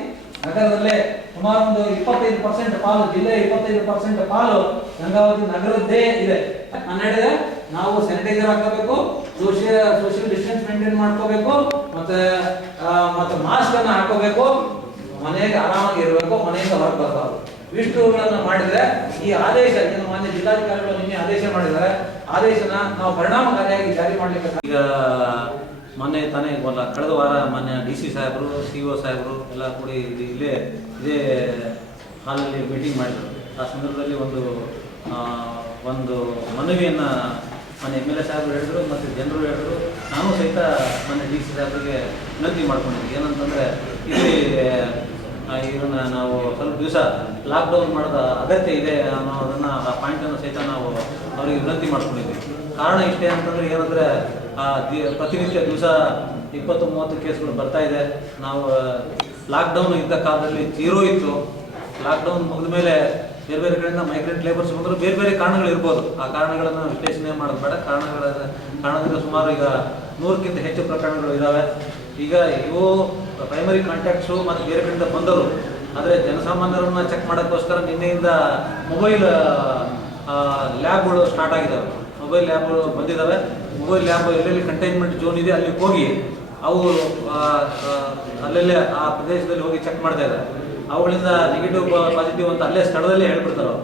ನಗರದಲ್ಲೇ ಸುಮಾರು ಒಂದು 25% ಪಾಲು, ಜಿಲ್ಲೆ 25% ಪಾಲು ಗಂಗಾವತಿ ನಗರದ್ದೇ ಇದೆ. ನಾನು ಹೇಳಿದೆ, ನಾವು ಸ್ಯಾನಿಟೈಸರ್ ಹಾಕೋಬೇಕು, ಸೋಷಿಯಲ್ ಡಿಸ್ಟೆನ್ಸ್ ಮೇಂಟೈನ್ ಮಾಡ್ಕೋಬೇಕು, ಮತ್ತೆ ಮಾಸ್ಕ್ ಅನ್ನ ಹಾಕೋಬೇಕು, ಮನೆಗೆ ಆರಾಮಾಗಿ ಇರಬೇಕು, ಮನೆಯಿಂದ ಹೊರಗೆ ಬರಬಾರ್ದು. ಇಷ್ಟುಗಳನ್ನು ಮಾಡಿದ್ರೆ ಈ ಆದೇಶ ಏನು ಮಾನ್ಯ ಜಿಲ್ಲಾಧಿಕಾರಿಗಳು ನಿನ್ನೆ ಆದೇಶ ಮಾಡಿದ್ದಾರೆ, ಆದೇಶನ ನಾವು ಪರಿಣಾಮಕಾರಿಯಾಗಿ ಜಾರಿ ಮಾಡಲಿಕ್ಕೆ. ಈಗ ಮೊನ್ನೆ ತಾನೇ ಕಳೆದ ವಾರ ಮಾನ್ಯ DC ಸಾಹೇಬರು, CO ಸಾಹೇಬರು ಎಲ್ಲ ಕೂಡಿ ಇದೇ ಹಾಲಲ್ಲಿ ಮೀಟಿಂಗ್ ಮಾಡಿದರು. ಆ ಸಂದರ್ಭದಲ್ಲಿ ಒಂದು ಮನವಿಯನ್ನು ಮೊನ್ನೆ MLA ಸಾಹೇಬರು ಹೇಳಿದ್ರು ಮತ್ತು ಜನರು ಹೇಳಿದ್ರು. ನಾನು ಸಹಿತ ಮೊನ್ನೆ DC ಸಾಹೇಬರಿಗೆ ವಿನಂತಿ ಮಾಡ್ಕೊಂಡಿದ್ದೆ. ಏನಂತಂದರೆ ಇದನ್ನು ನಾವು ಸ್ವಲ್ಪ ದಿವಸ ಲಾಕ್ಡೌನ್ ಮಾಡೋದ ಅಗತ್ಯ ಇದೆ ಅನ್ನೋದನ್ನು, ಆ ಪಾಯಿಂಟನ್ನು ಸಹಿತ ನಾವು ಅವರಿಗೆ ವಿನಂತಿ ಮಾಡ್ಕೊಂಡಿದ್ವಿ. ಕಾರಣ ಇಷ್ಟೇ ಅಂತಂದರೆ ಏನಂದರೆ ಪ್ರತಿನಿತ್ಯ ದಿವಸ 20-30 ಕೇಸ್ಗಳು ಬರ್ತಾ ಇದೆ. ನಾವು ಲಾಕ್ಡೌನ್ ಇದ್ದ ಕಾಲದಲ್ಲಿ 0 ಇತ್ತು. ಲಾಕ್ಡೌನ್ ಮುಗಿದ ಮೇಲೆ ಬೇರೆ ಬೇರೆ ಕಡೆಯಿಂದ ಮೈಗ್ರೆಂಟ್ ಲೇಬರ್ಸ್ ಬಂದರೂ ಬೇರೆ ಬೇರೆ ಕಾರಣಗಳು ಇರ್ಬೋದು. ಆ ಕಾರಣಗಳನ್ನು ವಿಶ್ಲೇಷಣೆ ಮಾಡೋದು ಬೇಡ. ಕಾರಣದಿಂದ ಸುಮಾರು ಈಗ 100ಕ್ಕಿಂತ ಹೆಚ್ಚು ಪ್ರಕರಣಗಳು ಇದ್ದಾವೆ. ಈಗ ಇವು ಪ್ರೈಮರಿ ಕಾಂಟ್ಯಾಕ್ಟ್ಸು ಮತ್ತು ಬೇರೆ ಕಡೆಯಿಂದ ಬಂದವರು. ಆದರೆ ಜನಸಾಮಾನ್ಯರನ್ನ ಚೆಕ್ ಮಾಡೋಕ್ಕೋಸ್ಕರ ನಿನ್ನೆಯಿಂದ ಮೊಬೈಲ್ ಲ್ಯಾಬ್ಗಳು ಸ್ಟಾರ್ಟ್ ಆಗಿದ್ದಾವೆ. ಮೊಬೈಲ್ ಲ್ಯಾಬ್ಗಳು ಬಂದಿದ್ದಾವೆ. ಮೊಬೈಲ್ ಲ್ಯಾಬ್ ಎಲ್ಲೆಲ್ಲಿ ಕಂಟೈನ್ಮೆಂಟ್ ಝೋನ್ ಇದೆ ಅಲ್ಲಿ ಹೋಗಿ ಅವು ಅಲ್ಲೆಲ್ಲೇ ಆ ಪ್ರದೇಶದಲ್ಲಿ ಹೋಗಿ ಚೆಕ್ ಮಾಡ್ತಾ ಇದ್ದಾರೆ. ಅವುಗಳಿಂದ ನೆಗೆಟಿವ್ ಪಾಸಿಟಿವ್ ಅಂತ ಅಲ್ಲೇ ಸ್ಥಳದಲ್ಲೇ ಹೇಳ್ಬಿಡ್ತಾರೆ.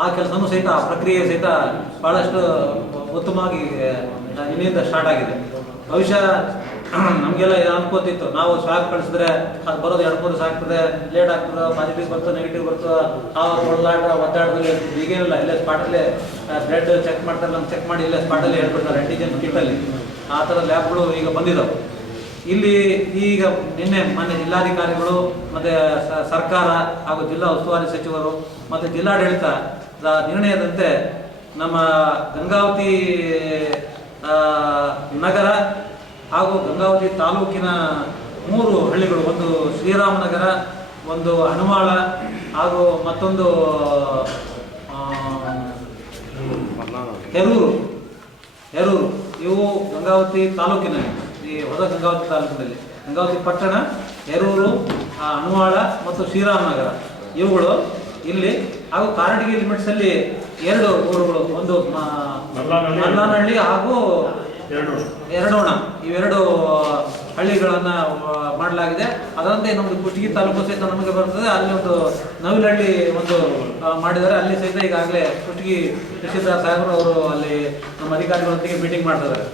ಆ ಕೆಲಸನೂ ಸಹಿತ, ಆ ಪ್ರಕ್ರಿಯೆ ಸಹಿತ ಭಾಳಷ್ಟು ಉತ್ತಮವಾಗಿ ನಿನ್ನೆಯಿಂದ ಸ್ಟಾರ್ಟ್ ಆಗಿದೆ. ಭವಿಷ್ಯ ನಮಗೆಲ್ಲ ಅನ್ಕೋತಿತ್ತು, ನಾವು ಸ್ವಾಬ್ ಕಳಿಸಿದ್ರೆ ಅದು ಬರೋದು 2-3 ದಿವಸ ಆಗ್ತದೆ, ಲೇಟ್ ಆಗ್ತದೆ, ಪಾಸಿಟಿವ್ ಬರ್ತದೆ, ನೆಗೆಟಿವ್ ಬರ್ತದೆ, ಆ ಒದ್ದಾಟದಲ್ಲಿ ಈಗೇನಿಲ್ಲ. ಇಲ್ಲೇ ಸ್ಪಾಟಲ್ಲೇ ಬ್ಲಡ್ ಚೆಕ್ ಮಾಡ್ತಾರೆ, ನಮ್ಗೆ ಚೆಕ್ ಮಾಡಿ ಇಲ್ಲೇ ಸ್ಪಾಟಲ್ಲಿ ಹೇಳ್ಬಿಡ್ತಾರೆ ಆಂಟಿಜೆನ್ ಕಿಟ್ಟಲ್ಲಿ. ಆ ಥರ ಲ್ಯಾಬ್ಗಳು ಈಗ ಬಂದಿದ್ದಾವೆ. ಇಲ್ಲಿ ಈಗ ನಿನ್ನೆ ಮಾನ್ಯ ಜಿಲ್ಲಾಧಿಕಾರಿಗಳು ಮತ್ತು ಸರ್ಕಾರ ಹಾಗೂ ಜಿಲ್ಲಾ ಉಸ್ತುವಾರಿ ಸಚಿವರು ಮತ್ತು ಜಿಲ್ಲಾಡಳಿತದ ನಿರ್ಣಯದಂತೆ ನಮ್ಮ ಗಂಗಾವತಿ ನಗರ ಹಾಗೂ ಗಂಗಾವತಿ ತಾಲೂಕಿನ 3 ಹಳ್ಳಿಗಳು, ಒಂದು ಶ್ರೀರಾಮನಗರ, ಒಂದು ಹನುಮಾಳ ಹಾಗೂ ಮತ್ತೊಂದು ಹೆರೂರು, ಇವು ಗಂಗಾವತಿ ತಾಲೂಕಿನಲ್ಲಿ, ಈ ಹೊಸ ಗಂಗಾವತಿ ತಾಲೂಕಿನಲ್ಲಿ ಗಂಗಾವತಿ ಪಟ್ಟಣ, ಹೆರೂರು, ಹನುಮಾಳ ಮತ್ತು ಶ್ರೀರಾಮನಗರ ಇವುಗಳು ಇಲ್ಲಿ. ಹಾಗೂ ಕಾರಟಗಿ ಲಿಮಿಟ್ಸಲ್ಲಿ 2 ಊರುಗಳು, ಒಂದು ಮಲ್ಲಾನಹಳ್ಳಿ ಹಾಗೂ ಎರಡೋಣ, ಇವೆರಡು ಹಳ್ಳಿಗಳನ್ನು ಮಾಡಲಾಗಿದೆ. ಅದರಂತೆ ನಮ್ಮದು ಕುಷ್ಟಗಿ ತಾಲೂಕು ಸಹಿತ ನಮಗೆ ಬರ್ತದೆ. ಅಲ್ಲಿ ಒಂದು ನವಿಲಹಳ್ಳಿ ಒಂದು ಮಾಡಿದ್ದಾರೆ. ಅಲ್ಲಿ ಸಹಿತ ಈಗಾಗಲೇ ಕುಷ್ಟಗಿ ತಹಶೀಲ್ದಾರ್ ಸಾಹೇಬರು ಅವರು ಅಲ್ಲಿ ನಮ್ಮ ಅಧಿಕಾರಿಗಳೊಂದಿಗೆ ಮೀಟಿಂಗ್ ಮಾಡ್ತಿದ್ದಾರೆ.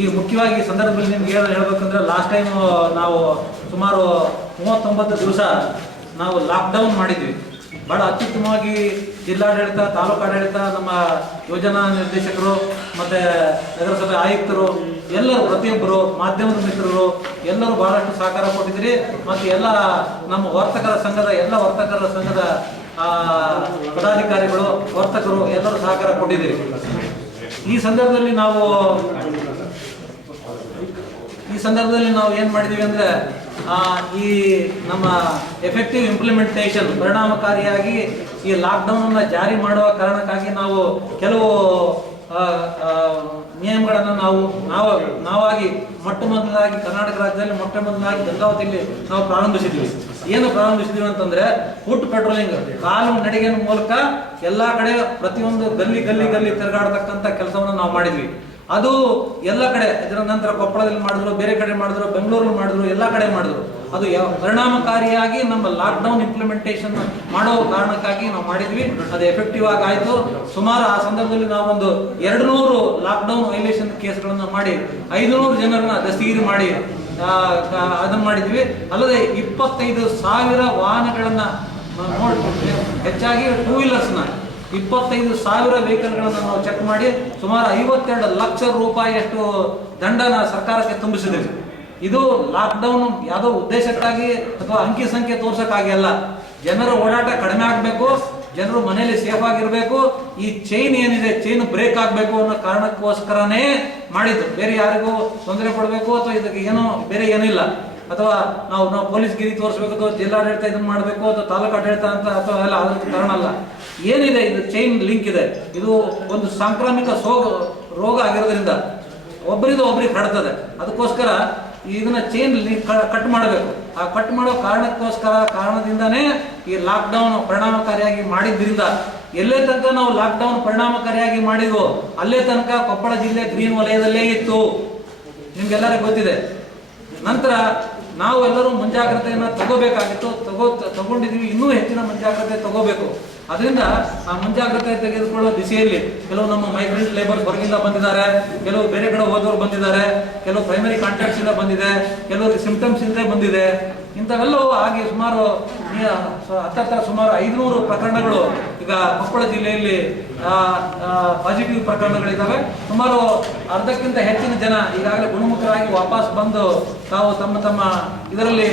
ಈಗ ಮುಖ್ಯವಾಗಿ ಈ ಸಂದರ್ಭದಲ್ಲಿ ನಿಮ್ಗೆ ಏನು ಹೇಳ್ಬೇಕಂದ್ರೆ, ಲಾಸ್ಟ್ ಟೈಮ್ ನಾವು ಸುಮಾರು 39 ದಿವಸ ನಾವು ಲಾಕ್ಡೌನ್ ಮಾಡಿದ್ವಿ. ಭಾಳ ಅತ್ಯುತ್ತಮವಾಗಿ ಜಿಲ್ಲಾಡಳಿತ, ತಾಲೂಕಾಡಳಿತ, ನಮ್ಮ ಯೋಜನಾ ನಿರ್ದೇಶಕರು ಮತ್ತು ನಗರಸಭೆ ಆಯುಕ್ತರು ಎಲ್ಲರೂ, ಪ್ರತಿಯೊಬ್ಬರು ಮಾಧ್ಯಮದ ಮಿತ್ರರು ಎಲ್ಲರೂ ಬಹಳಷ್ಟು ಸಹಕಾರ ಕೊಟ್ಟಿದ್ದೀರಿ. ಮತ್ತು ಎಲ್ಲ ನಮ್ಮ ವರ್ತಕರ ಸಂಘದ ಪದಾಧಿಕಾರಿಗಳು, ವರ್ತಕರು ಎಲ್ಲರೂ ಸಹಕಾರ ಕೊಟ್ಟಿದ್ದೀರಿ. ಈ ಸಂದರ್ಭದಲ್ಲಿ ನಾವು ಏನು ಮಾಡಿದ್ದೀವಿ ಅಂದರೆ, ಈ ನಮ್ಮ ಎಫೆಕ್ಟಿವ್ ಇಂಪ್ಲಿಮೆಂಟೇಷನ್, ಪರಿಣಾಮಕಾರಿಯಾಗಿ ಈ ಲಾಕ್ಡೌನನ್ನು ಜಾರಿ ಮಾಡುವ ಕಾರಣಕ್ಕಾಗಿ ನಾವು ಕೆಲವು ನಿಯಮಗಳನ್ನು ನಾವಾಗಿ ಮೊಟ್ಟ ಮೊದಲಾಗಿ ಕರ್ನಾಟಕ ರಾಜ್ಯದಲ್ಲಿ ಮೊಟ್ಟ ಮೊದಲಾಗಿ ಗಂಗಾವತಿಯಲ್ಲಿ ನಾವು ಪ್ರಾರಂಭಿಸಿದ್ವಿ. ಏನು ಪ್ರಾರಂಭಿಸಿದ್ವಿ ಅಂತಂದ್ರೆ ಫುಟ್ ಪೆಟ್ರೋಲಿಂಗ್, ಕಾಲು ನಡಿಗೆ ಮೂಲಕ ಎಲ್ಲಾ ಕಡೆ ಪ್ರತಿಯೊಂದು ಗಲ್ಲಿ ತಿರುಗಾಡತಕ್ಕಂಥ ಕೆಲಸವನ್ನು ನಾವು ಮಾಡಿದ್ವಿ. ಅದು ಎಲ್ಲ ಕಡೆ, ಇದರ ನಂತರ ಕೊಪ್ಪಳದಲ್ಲಿ ಮಾಡಿದ್ರು, ಬೇರೆ ಕಡೆ ಮಾಡಿದ್ರು, ಬೆಂಗಳೂರಲ್ಲಿ ಮಾಡಿದ್ರು, ಎಲ್ಲ ಕಡೆ ಮಾಡಿದ್ರು. ಅದು ಪರಿಣಾಮಕಾರಿಯಾಗಿ ನಮ್ಮ ಲಾಕ್ಡೌನ್ ಇಂಪ್ಲಿಮೆಂಟೇಷನ್ ಮಾಡೋ ಕಾರಣಕ್ಕಾಗಿ ನಾವು ಮಾಡಿದ್ವಿ. ಅದು ಎಫೆಕ್ಟಿವ್ ಆಗಿ ಆಯ್ತು. ಸುಮಾರು ಆ ಸಂದರ್ಭದಲ್ಲಿ ನಾವೊಂದು 200 ಲಾಕ್ಡೌನ್ ವೈಲೇಷನ್ ಕೇಸ್ಗಳನ್ನು ಮಾಡಿ 500 ಜನರನ್ನ ದಸ್ತಗಿರಿ ಮಾಡಿ ಅದನ್ನ ಮಾಡಿದ್ವಿ. ಅಲ್ಲದೆ 25,000 ವಾಹನಗಳನ್ನ ಹೆಚ್ಚಾಗಿ ಟೂ ವೀಲರ್ಸ್ನ 25,000 ವೆಹಿಕಲ್ಗಳನ್ನು ನಾವು ಚೆಕ್ ಮಾಡಿ ಸುಮಾರು 52 ಲಕ್ಷ ರೂಪಾಯಿಯಷ್ಟು ದಂಡನ ಸರ್ಕಾರಕ್ಕೆ ತುಂಬಿಸಿದ್ದೀವಿ. ಇದು ಲಾಕ್ಡೌನ್ ಯಾವುದೋ ಉದ್ದೇಶಕ್ಕಾಗಿ ಅಥವಾ ಅಂಕಿ ಸಂಖ್ಯೆ ತೋರ್ಸಕ್ಕಾಗಿ ಅಲ್ಲ. ಜನರ ಓಡಾಟ ಕಡಿಮೆ ಆಗಬೇಕು, ಜನರು ಮನೆಯಲ್ಲಿ ಸೇಫ್ ಆಗಿರಬೇಕು, ಈ ಚೈನ್ ಏನಿದೆ ಚೈನ್ ಬ್ರೇಕ್ ಆಗಬೇಕು ಅನ್ನೋ ಕಾರಣಕ್ಕೋಸ್ಕರನೇ ಮಾಡಿದ್ದು. ಬೇರೆ ಯಾರಿಗೂ ತೊಂದರೆ ಕೊಡಬೇಕು ಅಥವಾ ಇದಕ್ಕೆ ಏನೋ ಬೇರೆ ಏನಿಲ್ಲ. ಅಥವಾ ನಾವು ಪೊಲೀಸ್ ಗಿರಿ ತೋರಿಸ್ಬೇಕು ಅಥವಾ ಜಿಲ್ಲಾಡಳಿತ ಇದನ್ನ ಮಾಡಬೇಕು ಅಥವಾ ತಾಲೂಕು ಆಡಳಿತ ಅಂತ ಅಥವಾ ಎಲ್ಲ ಅದ್ರ ಕಾರಣ ಅಲ್ಲ. ಏನಿದೆ ಇದು ಚೈನ್ ಲಿಂಕ್ ಇದೆ. ಇದು ಒಂದು ಸಾಂಕ್ರಾಮಿಕ ರೋಗ ಆಗಿರೋದ್ರಿಂದ ಒಬ್ಬರಿಂದ ಒಬ್ಬರಿಗೆ ಹರಡ್ತದೆ. ಅದಕ್ಕೋಸ್ಕರ ಇದನ್ನ ಚೈನ್ ಕಟ್ ಮಾಡಬೇಕು. ಆ ಕಟ್ ಮಾಡೋ ಕಾರಣದಿಂದಾನೇ ಈ ಲಾಕ್ಡೌನ್ ಪರಿಣಾಮಕಾರಿಯಾಗಿ ಮಾಡಿದ್ರಿಂದ ಎಲ್ಲೇ ತನಕ ನಾವು ಲಾಕ್ಡೌನ್ ಪರಿಣಾಮಕಾರಿಯಾಗಿ ಮಾಡಿದ್ವೋ ಅಲ್ಲೇ ತನಕ ಕೊಪ್ಪಳ ಜಿಲ್ಲೆ ಗ್ರೀನ್ ವಲಯದಲ್ಲೇ ಇತ್ತು, ನಿಮ್ಗೆಲ್ಲರಿಗೂ ಗೊತ್ತಿದೆ. ನಂತರ ನಾವೆಲ್ಲರೂ ಮುಂಜಾಗ್ರತೆಯನ್ನು ತಗೋಬೇಕಾಗಿತ್ತು, ತಗೊಂಡಿದ್ದೀವಿ. ಇನ್ನೂ ಹೆಚ್ಚಿನ ಮುಂಜಾಗ್ರತೆ ತಗೋಬೇಕು. ಅದರಿಂದ ಆ ಮುಂಜಾಗ್ರತೆ ತೆಗೆದುಕೊಳ್ಳೋ ದಿಸೆಯಲ್ಲಿ ಕೆಲವು ನಮ್ಮ ಮೈಗ್ರೆಂಟ್ ಲೇಬರ್ ಹೊರಗಿಂದ ಬಂದಿದ್ದಾರೆ, ಕೆಲವು ಬೇರೆ ಕಡೆ ಹೋದವರು ಬಂದಿದ್ದಾರೆ, ಕೆಲವು ಪ್ರೈಮರಿ ಕಾಂಟ್ಯಾಕ್ಟ್ಸ್ ಇಂದ ಬಂದಿದೆ, ಕೆಲವರಿಗೆ ಸಿಂಪ್ಟಮ್ಸ್ ಇಂದ ಬಂದಿದೆ. ಇಂಥವೆಲ್ಲವೂ ಆಗಿ ಸುಮಾರು ಸುಮಾರು 500 ಪ್ರಕರಣಗಳು ಈಗ ಕೊಪ್ಪಳ ಜಿಲ್ಲೆಯಲ್ಲಿ ಪಾಸಿಟಿವ್ ಪ್ರಕರಣಗಳಿದ್ದಾವೆ. ಸುಮಾರು ಅರ್ಧಕ್ಕಿಂತ ಹೆಚ್ಚಿನ ಜನ ಈಗಾಗಲೇ ಗುಣಮುಖರಾಗಿ ವಾಪಸ್ ಬಂದು ತಾವು ತಮ್ಮ ಇದರಲ್ಲಿ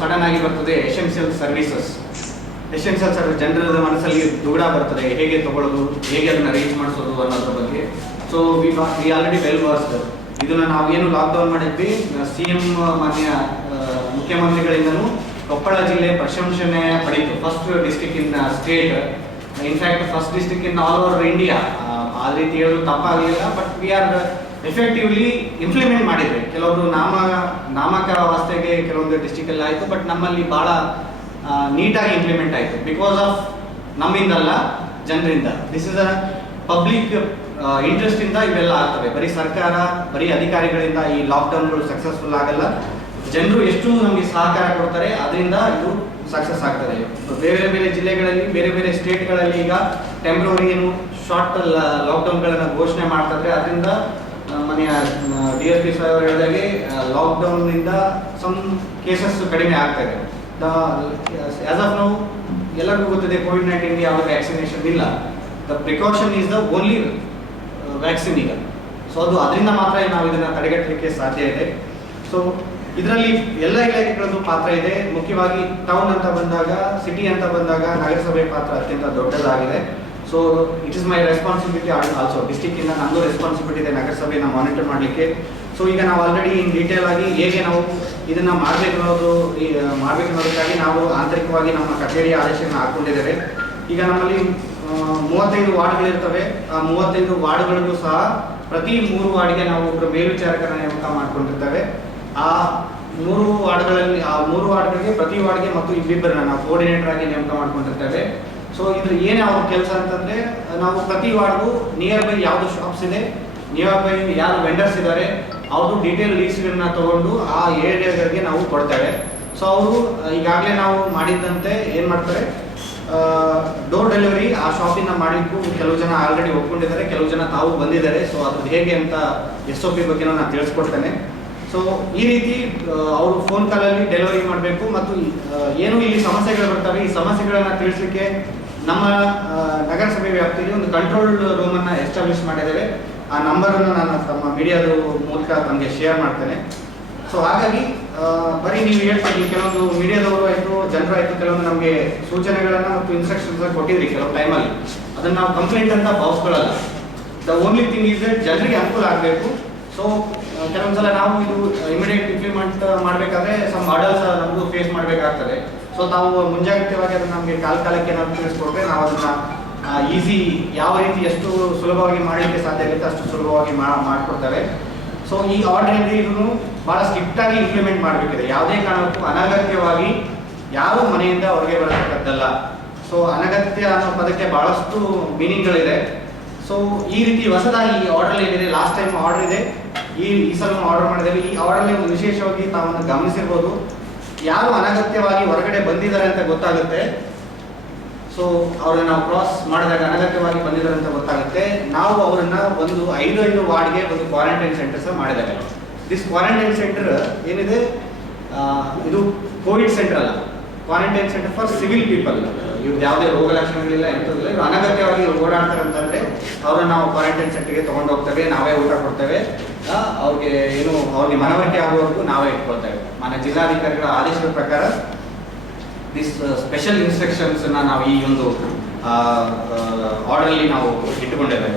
ಸಡನ್ ಆಗಿ ಬರ್ತದೆ. ಎಸೆನ್ಷಿಯಲ್ ಸರ್ವಿಸಸ್ ಜನರ ಮನಸ್ಸಲ್ಲಿ ದುಗುಡ ಬರ್ತದೆ, ಹೇಗೆ ತಗೊಳ್ಳೋದು, ಹೇಗೆ ಅದನ್ನ ರೀಚ್ ಮಾಡಿಸೋದು ಅನ್ನೋದ್ರ ಬಗ್ಗೆ. So we already well versed. ಇದನ್ನ ನಾವೇನು ಲಾಕ್ಡೌನ್ ಮಾಡಿದ್ವಿ, CM ಮಾನ್ಯ ಮುಖ್ಯಮಂತ್ರಿಗಳಿಂದಲೂ ಕೊಪ್ಪಳ ಜಿಲ್ಲೆ ಪ್ರಶಂಸನೆ ಪಡೆಯಿತು. First district in state, in fact first district in all over India. ಆ ರೀತಿ ಹೇಳೋದು ತಪ್ಪಾಗಲಿಲ್ಲ. But we are effectively implement ಮಾಡಿದ್ವಿ. ಕೆಲವರು ನಾಮಕ ವಾಸ್ತೆಗೆ ಕೆಲವೊಂದು ಡಿಸ್ಟ್ರಿಕ್ಟ್ ಅಲ್ಲಿ ಆಯಿತು, ಬಟ್ ನಮ್ಮಲ್ಲಿ ಬಹಳ ನೀಟಾಗಿ ಇಂಪ್ಲಿಮೆಂಟ್ ಆಯಿತು. ಬಿಕಾಸ್ ಆಫ್ ನಮ್ಮಿಂದಲ್ಲ, ಜನರಿಂದ. This is a public interest ಇಂದ ಇವೆಲ್ಲ ಆಗ್ತವೆ. ಬರೀ ಸರ್ಕಾರ, ಬರೀ ಅಧಿಕಾರಿಗಳಿಂದ ಈ ಲಾಕ್ಡೌನ್ಗಳು ಸಕ್ಸಸ್ಫುಲ್ ಆಗಲ್ಲ. ಜನರು ಎಷ್ಟು ನಮಗೆ ಸಹಕಾರ ಕೊಡ್ತಾರೆ ಅದರಿಂದ ಇದು ಸಕ್ಸಸ್ ಆಗ್ತದೆ. ಬೇರೆ ಬೇರೆ ಜಿಲ್ಲೆಗಳಲ್ಲಿ, ಬೇರೆ ಬೇರೆ ಸ್ಟೇಟ್ಗಳಲ್ಲಿ ಈಗ ಟೆಂಪ್ರವರಿ ಏನು ಶಾರ್ಟ್ ಲಾಕ್ಡೌನ್ಗಳನ್ನು ಘೋಷಣೆ ಮಾಡ್ತಾರೆ. ಅದರಿಂದ ಮನೆಯ DSP ಸಾಹೇಬರು ಹೇಳಿದಾಗೆ ಲಾಕ್ಡೌನ್ನಿಂದ ಸಮ್ ಕೇಸಸ್ ಕಡಿಮೆ ಆಗ್ತದೆ. ಆಸ್ ಆಫ್ ನೌ ಎಲ್ಲರಿಗೂ ಗೊತ್ತಿದೆ, COVID-19 ಯಾವ ವ್ಯಾಕ್ಸಿನೇಷನ್ ಇಲ್ಲ. The precaution is the only vaccine ಈಗ. ಸೊ ಅದರಿಂದ ಮಾತ್ರ ನಾವು ಇದನ್ನು ತಡೆಗಟ್ಟಲಿಕ್ಕೆ ಸಾಧ್ಯ ಇದೆ. ಸೊ ಇದರಲ್ಲಿ ಎಲ್ಲ ಇಲಾಖೆಗಳದ್ದು ಪಾತ್ರ ಇದೆ. ಮುಖ್ಯವಾಗಿ ಟೌನ್ ಅಂತ ಬಂದಾಗ, ಸಿಟಿ ಅಂತ ಬಂದಾಗ ನಗರಸಭೆ ಪಾತ್ರ ಅತ್ಯಂತ ದೊಡ್ಡದಾಗಿದೆ. So it is my responsibility also. District ಇಂದ ನಮ್ಮದು ರೆಸ್ಪಾನ್ಸಿಬಿಲಿಟಿ ಇದೆ ನಗರಸಭೆನ ಮಾನಿಟರ್ ಮಾಡಲಿಕ್ಕೆ. ಸೊ ಈಗ ನಾವು ಆಲ್ರೆಡಿ ಇನ್ ಡೀಟೇಲ್ ಆಗಿ ಹೇಗೆ ನಾವು ಇದನ್ನ ಮಾಡಬೇಕನ್ನೋದಕ್ಕಾಗಿ ನಾವು ಆಂತರಿಕವಾಗಿ ನಮ್ಮ ಕಚೇರಿಯ ಆದೇಶವನ್ನು ಹಾಕೊಂಡಿದ್ದೇವೆ. ಈಗ ನಮ್ಮಲ್ಲಿ 35 ವಾರ್ಡ್ಗಳಿರ್ತವೆ. ಆ 35 ವಾರ್ಡ್ಗಳಿಗೂ ಸಹ ಪ್ರತಿ 3 ವಾರ್ಡ್ಗೆ ನಾವು ಒಬ್ಬರು ಮೇಲ್ವಿಚಾರಕರನ್ನ ನೇಮಕ ಮಾಡ್ಕೊಂಡಿರ್ತೇವೆ. ಆ 3 ವಾರ್ಡ್ಗಳಲ್ಲಿ, ಆ 3 ವಾರ್ಡ್ಗಳಿಗೆ ಪ್ರತಿ ವಾರ್ಡ್ಗೆ ಮತ್ತು ಇಬ್ಬಿಬ್ಬರನ್ನ ನಾವು ಕೋಆರ್ಡಿನೇಟರ್ ಆಗಿ ನೇಮಕ ಮಾಡ್ಕೊಂಡಿರ್ತೇವೆ. ಸೊ ಇದ್ರ ಏನೇ ಅವ್ರ ಕೆಲಸ ಅಂತಂದ್ರೆ, ನಾವು ಪ್ರತಿ ವಾರ್ಡ್ಗೂ ನಿಯರ್ ಬೈ ಯಾವ್ದು ಶಾಪ್ಸ್ ಇದೆ, ನಿಯರ್ ಬೈ ಯಾರು ವೆಂಡರ್ಸ್ ಇದ್ದಾರೆ, ಅವ್ರದ್ದು ಡೀಟೇಲ್ ಲೀಸ್ಟ್ಗಳನ್ನ ತಗೊಂಡು ಆ ಏರಿಯಾಗಳಿಗೆ ನಾವು ಕೊಡ್ತೇವೆ. ಸೊ ಅವರು ಈಗಾಗಲೇ ನಾವು ಮಾಡಿದ್ದಂತೆ ಏನು ಮಾಡ್ತಾರೆ, ಡೋರ್ ಡೆಲಿವರಿ ಆ ಶಾಪಿಂದ ಮಾಡಲಿಕ್ಕೂ ಕೆಲವು ಜನ ಆಲ್ರೆಡಿ ಒಪ್ಕೊಂಡಿದ್ದಾರೆ, ಕೆಲವು ಜನ ತಾವು ಬಂದಿದ್ದಾರೆ. ಸೊ ಅದ್ರದ್ದು ಹೇಗೆ ಅಂತ SOP ಬಗ್ಗೆ ನಾನು ತಿಳಿಸ್ಕೊಡ್ತೇನೆ. ಸೊ ಈ ರೀತಿ ಅವರು ಫೋನ್ ಕಾಲಲ್ಲಿ ಡೆಲಿವರಿ ಮಾಡಬೇಕು. ಮತ್ತು ಏನು ಇಲ್ಲಿ ಸಮಸ್ಯೆಗಳು ಬರ್ತವೆ, ಈ ಸಮಸ್ಯೆಗಳನ್ನ ತಿಳಿಸ್ಲಿಕ್ಕೆ ನಮ್ಮ ನಗರಸಭೆ ವ್ಯಾಪ್ತಿಯಲ್ಲಿ ಒಂದು ಕಂಟ್ರೋಲ್ ರೂಮನ್ನು ಎಸ್ಟಾಬ್ಲಿಷ್ ಮಾಡಿದ್ದೇವೆ. ಆ ನಂಬರನ್ನು ನಾನು ತಮ್ಮ ಮೀಡಿಯಾದ ಮೂಲಕ ತಮಗೆ ಶೇರ್ ಮಾಡ್ತೇನೆ. ಸೊ ಹಾಗಾಗಿ ಬರೀ ನೀವು ಹೇಳ್ತೀವಿ, ಕೆಲವೊಂದು ಮೀಡಿಯಾದವರು ಆಯಿತು, ಜನರು ಆಯಿತು, ಕೆಲವೊಂದು ನಮಗೆ ಸೂಚನೆಗಳನ್ನು ಮತ್ತು ಇನ್ಸ್ಟ್ರಕ್ಷನ್ಸ್ ಕೊಟ್ಟಿದ್ರಿ ಕೆಲವು ಟೈಮಲ್ಲಿ. ಅದನ್ನು ನಾವು ಕಂಪ್ಲೇಂಟ್ ಅಂತ ಭಾವಿಸ್ಕೊಳ್ಳಲ್ಲ. The only thing is that ಜನರಿಗೆ ಅನುಕೂಲ ಆಗಬೇಕು. ಸೊ ಕೆಲವೊಂದ್ಸಲ ನಾವು ಇದು ಇಮಿಡಿಯೇಟ್ ಇಂಪ್ಲಿಮೆಂಟ್ ಮಾಡಬೇಕಾದ್ರೆ ಸಮ್ ಆರ್ಡರ್ಸ್ ನಮಗೂ ಫೇಸ್ ಮಾಡಬೇಕಾಗ್ತದೆ. ಸೊ ತಾವು ಮುಂಜಾಗ್ರತೆಯಾಗಿ ಅದನ್ನು ನಮಗೆ ಕಾಲಕ್ಕೆ ನಾವು ತಿಳಿಸ್ಕೊಟ್ರೆ ನಾವು ಅದನ್ನು ಈಸಿ, ಯಾವ ರೀತಿ ಎಷ್ಟು ಸುಲಭವಾಗಿ ಮಾಡಲಿಕ್ಕೆ ಸಾಧ್ಯ ಆಗುತ್ತೆ ಅಷ್ಟು ಸುಲಭವಾಗಿ ಮಾಡಿಕೊಡ್ತೇವೆ. ಸೊ ಈ ಆರ್ಡರ್ ಇದನ್ನು ಭಾಳ ಸ್ಟ್ರಿಕ್ಟಾಗಿ ಇಂಪ್ಲಿಮೆಂಟ್ ಮಾಡಬೇಕಿದೆ. ಯಾವುದೇ ಕಾರಣಕ್ಕೂ ಅನಗತ್ಯವಾಗಿ ಯಾರು ಮನೆಯಿಂದ ಹೊರಗೆ ಬರತಕ್ಕದ್ದಲ್ಲ. ಸೊ ಅನಗತ್ಯ ಅನ್ನೋ ಪದಕ್ಕೆ ಭಾಳಷ್ಟು ಮೀನಿಂಗ್ಗಳಿದೆ. ಸೊ ಈ ರೀತಿ ಹೊಸದಾಗಿ ಈ ಆರ್ಡರ್ ಏನಿದೆ, ಲಾಸ್ಟ್ ಟೈಮ್ ಆರ್ಡರ್ ಇದೆ, ಈ ಸಲ ಆರ್ಡರ್ ಮಾಡಿದ್ದೇವೆ. ಈ ಆರ್ಡರ್ಲಿ ಒಂದು ವಿಶೇಷವಾಗಿ ತಾವನ್ನು ಗಮನಿಸಿರ್ಬೋದು, ಯಾರು ಅನಗತ್ಯವಾಗಿ ಹೊರಗಡೆ ಬಂದಿದ್ದಾರೆ ಅಂತ ಗೊತ್ತಾಗುತ್ತೆ. ಸೊ ಅವ್ರನ್ನ ನಾವು ಕ್ರಾಸ್ ಮಾಡಿದಾಗ ಅನಗತ್ಯವಾಗಿ ಬಂದಿದ್ದಾರೆ ಅಂತ ಗೊತ್ತಾಗುತ್ತೆ. ನಾವು ಅವರನ್ನ ಒಂದು 5 ವಾರ್ಡ್ಗೆ ಒಂದು ಕ್ವಾರಂಟೈನ್ ಸೆಂಟರ್ಸ್ ಮಾಡಿದ್ದೇವೆ. ದಿಸ್ ಕ್ವಾರಂಟೈನ್ ಸೆಂಟರ್ ಏನಿದೆ, ಇದು ಕೋವಿಡ್ ಸೆಂಟರ್ ಅಲ್ಲ, quarantine centre for civil people. ಇವ್ರದ್ದು ಯಾವುದೇ ರೋಗ ಲಕ್ಷಣಗಳಿಲ್ಲ, ಎಂಥದಿಲ್ಲ. ಇವ್ರು ಅನಗತ್ಯವಾಗಿ ಓಡಾಡ್ತಾರೆ ಅಂತಂದ್ರೆ ಅವ್ರನ್ನ ನಾವು ಕ್ವಾರಂಟೈನ್ ಸೆಂಟರ್ಗೆ ತಗೊಂಡು ಹೋಗ್ತೇವೆ, ನಾವೇ ಊಟ ಕೊಡ್ತೇವೆ. ಅವ್ರಿಗೆ ಅವ್ರಿಗೆ ಮನವರಿಕೆ ಆಗುವವರೆಗೂ ನಾವೇ ಇಟ್ಕೊಳ್ತೇವೆ. ಮಾನ್ಯ ಜಿಲ್ಲಾಧಿಕಾರಿಗಳ ಆದೇಶದ ಪ್ರಕಾರ ದಿಸ್ ಸ್ಪೆಷಲ್ ಇನ್ಸ್ಟ್ರಕ್ಷನ್ಸ್ ನಾವು ಈ ಒಂದು ಆರ್ಡರ್ಲಿ ನಾವು ಇಟ್ಟುಕೊಂಡಿದ್ದೇವೆ.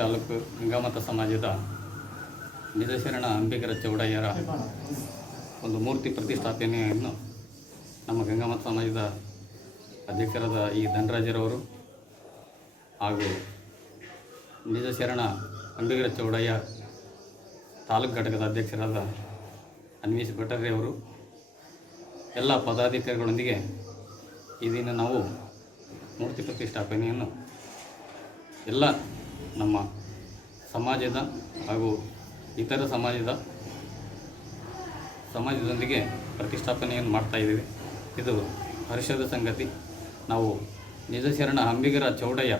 ತಾಲೂಕು ಗಂಗಾಮತ ಸಮಾಜದ ನಿಜಶರಣ ಅಂಬಿಗರ ಚೌಡಯ್ಯರ ಒಂದು ಮೂರ್ತಿ ಪ್ರತಿಷ್ಠಾಪನೆಯನ್ನು ನಮ್ಮ ಗಂಗಾಮತ ಸಮಾಜದ ಅಧ್ಯಕ್ಷರಾದ ಈ ಧನರಾಜರವರು ಹಾಗೂ ನಿಜಶರಣ ಅಂಬಿಗರ ಚೌಡಯ್ಯ ತಾಲೂಕು ಘಟಕದ ಅಧ್ಯಕ್ಷರಾದ ಅನ್ವೇಷ್ ಭಟ್ಟರ್ರೆ ಅವರು ಎಲ್ಲ ಪದಾಧಿಕಾರಿಗಳೊಂದಿಗೆ ಈ ದಿನ ನಾವು ಮೂರ್ತಿ ಪ್ರತಿಷ್ಠಾಪನೆಯನ್ನು ಎಲ್ಲ ನಮ್ಮ ಸಮಾಜದ ಹಾಗೂ ಇತರ ಸಮಾಜದೊಂದಿಗೆ ಪ್ರತಿಷ್ಠಾಪನೆಯನ್ನು ಮಾಡ್ತಾಯಿದ್ದೀವಿ. ಇದು ಹರ್ಷದ ಸಂಗತಿ. ನಾವು ನಿಜ ಶರಣ ಅಂಬಿಗರ ಚೌಡಯ್ಯ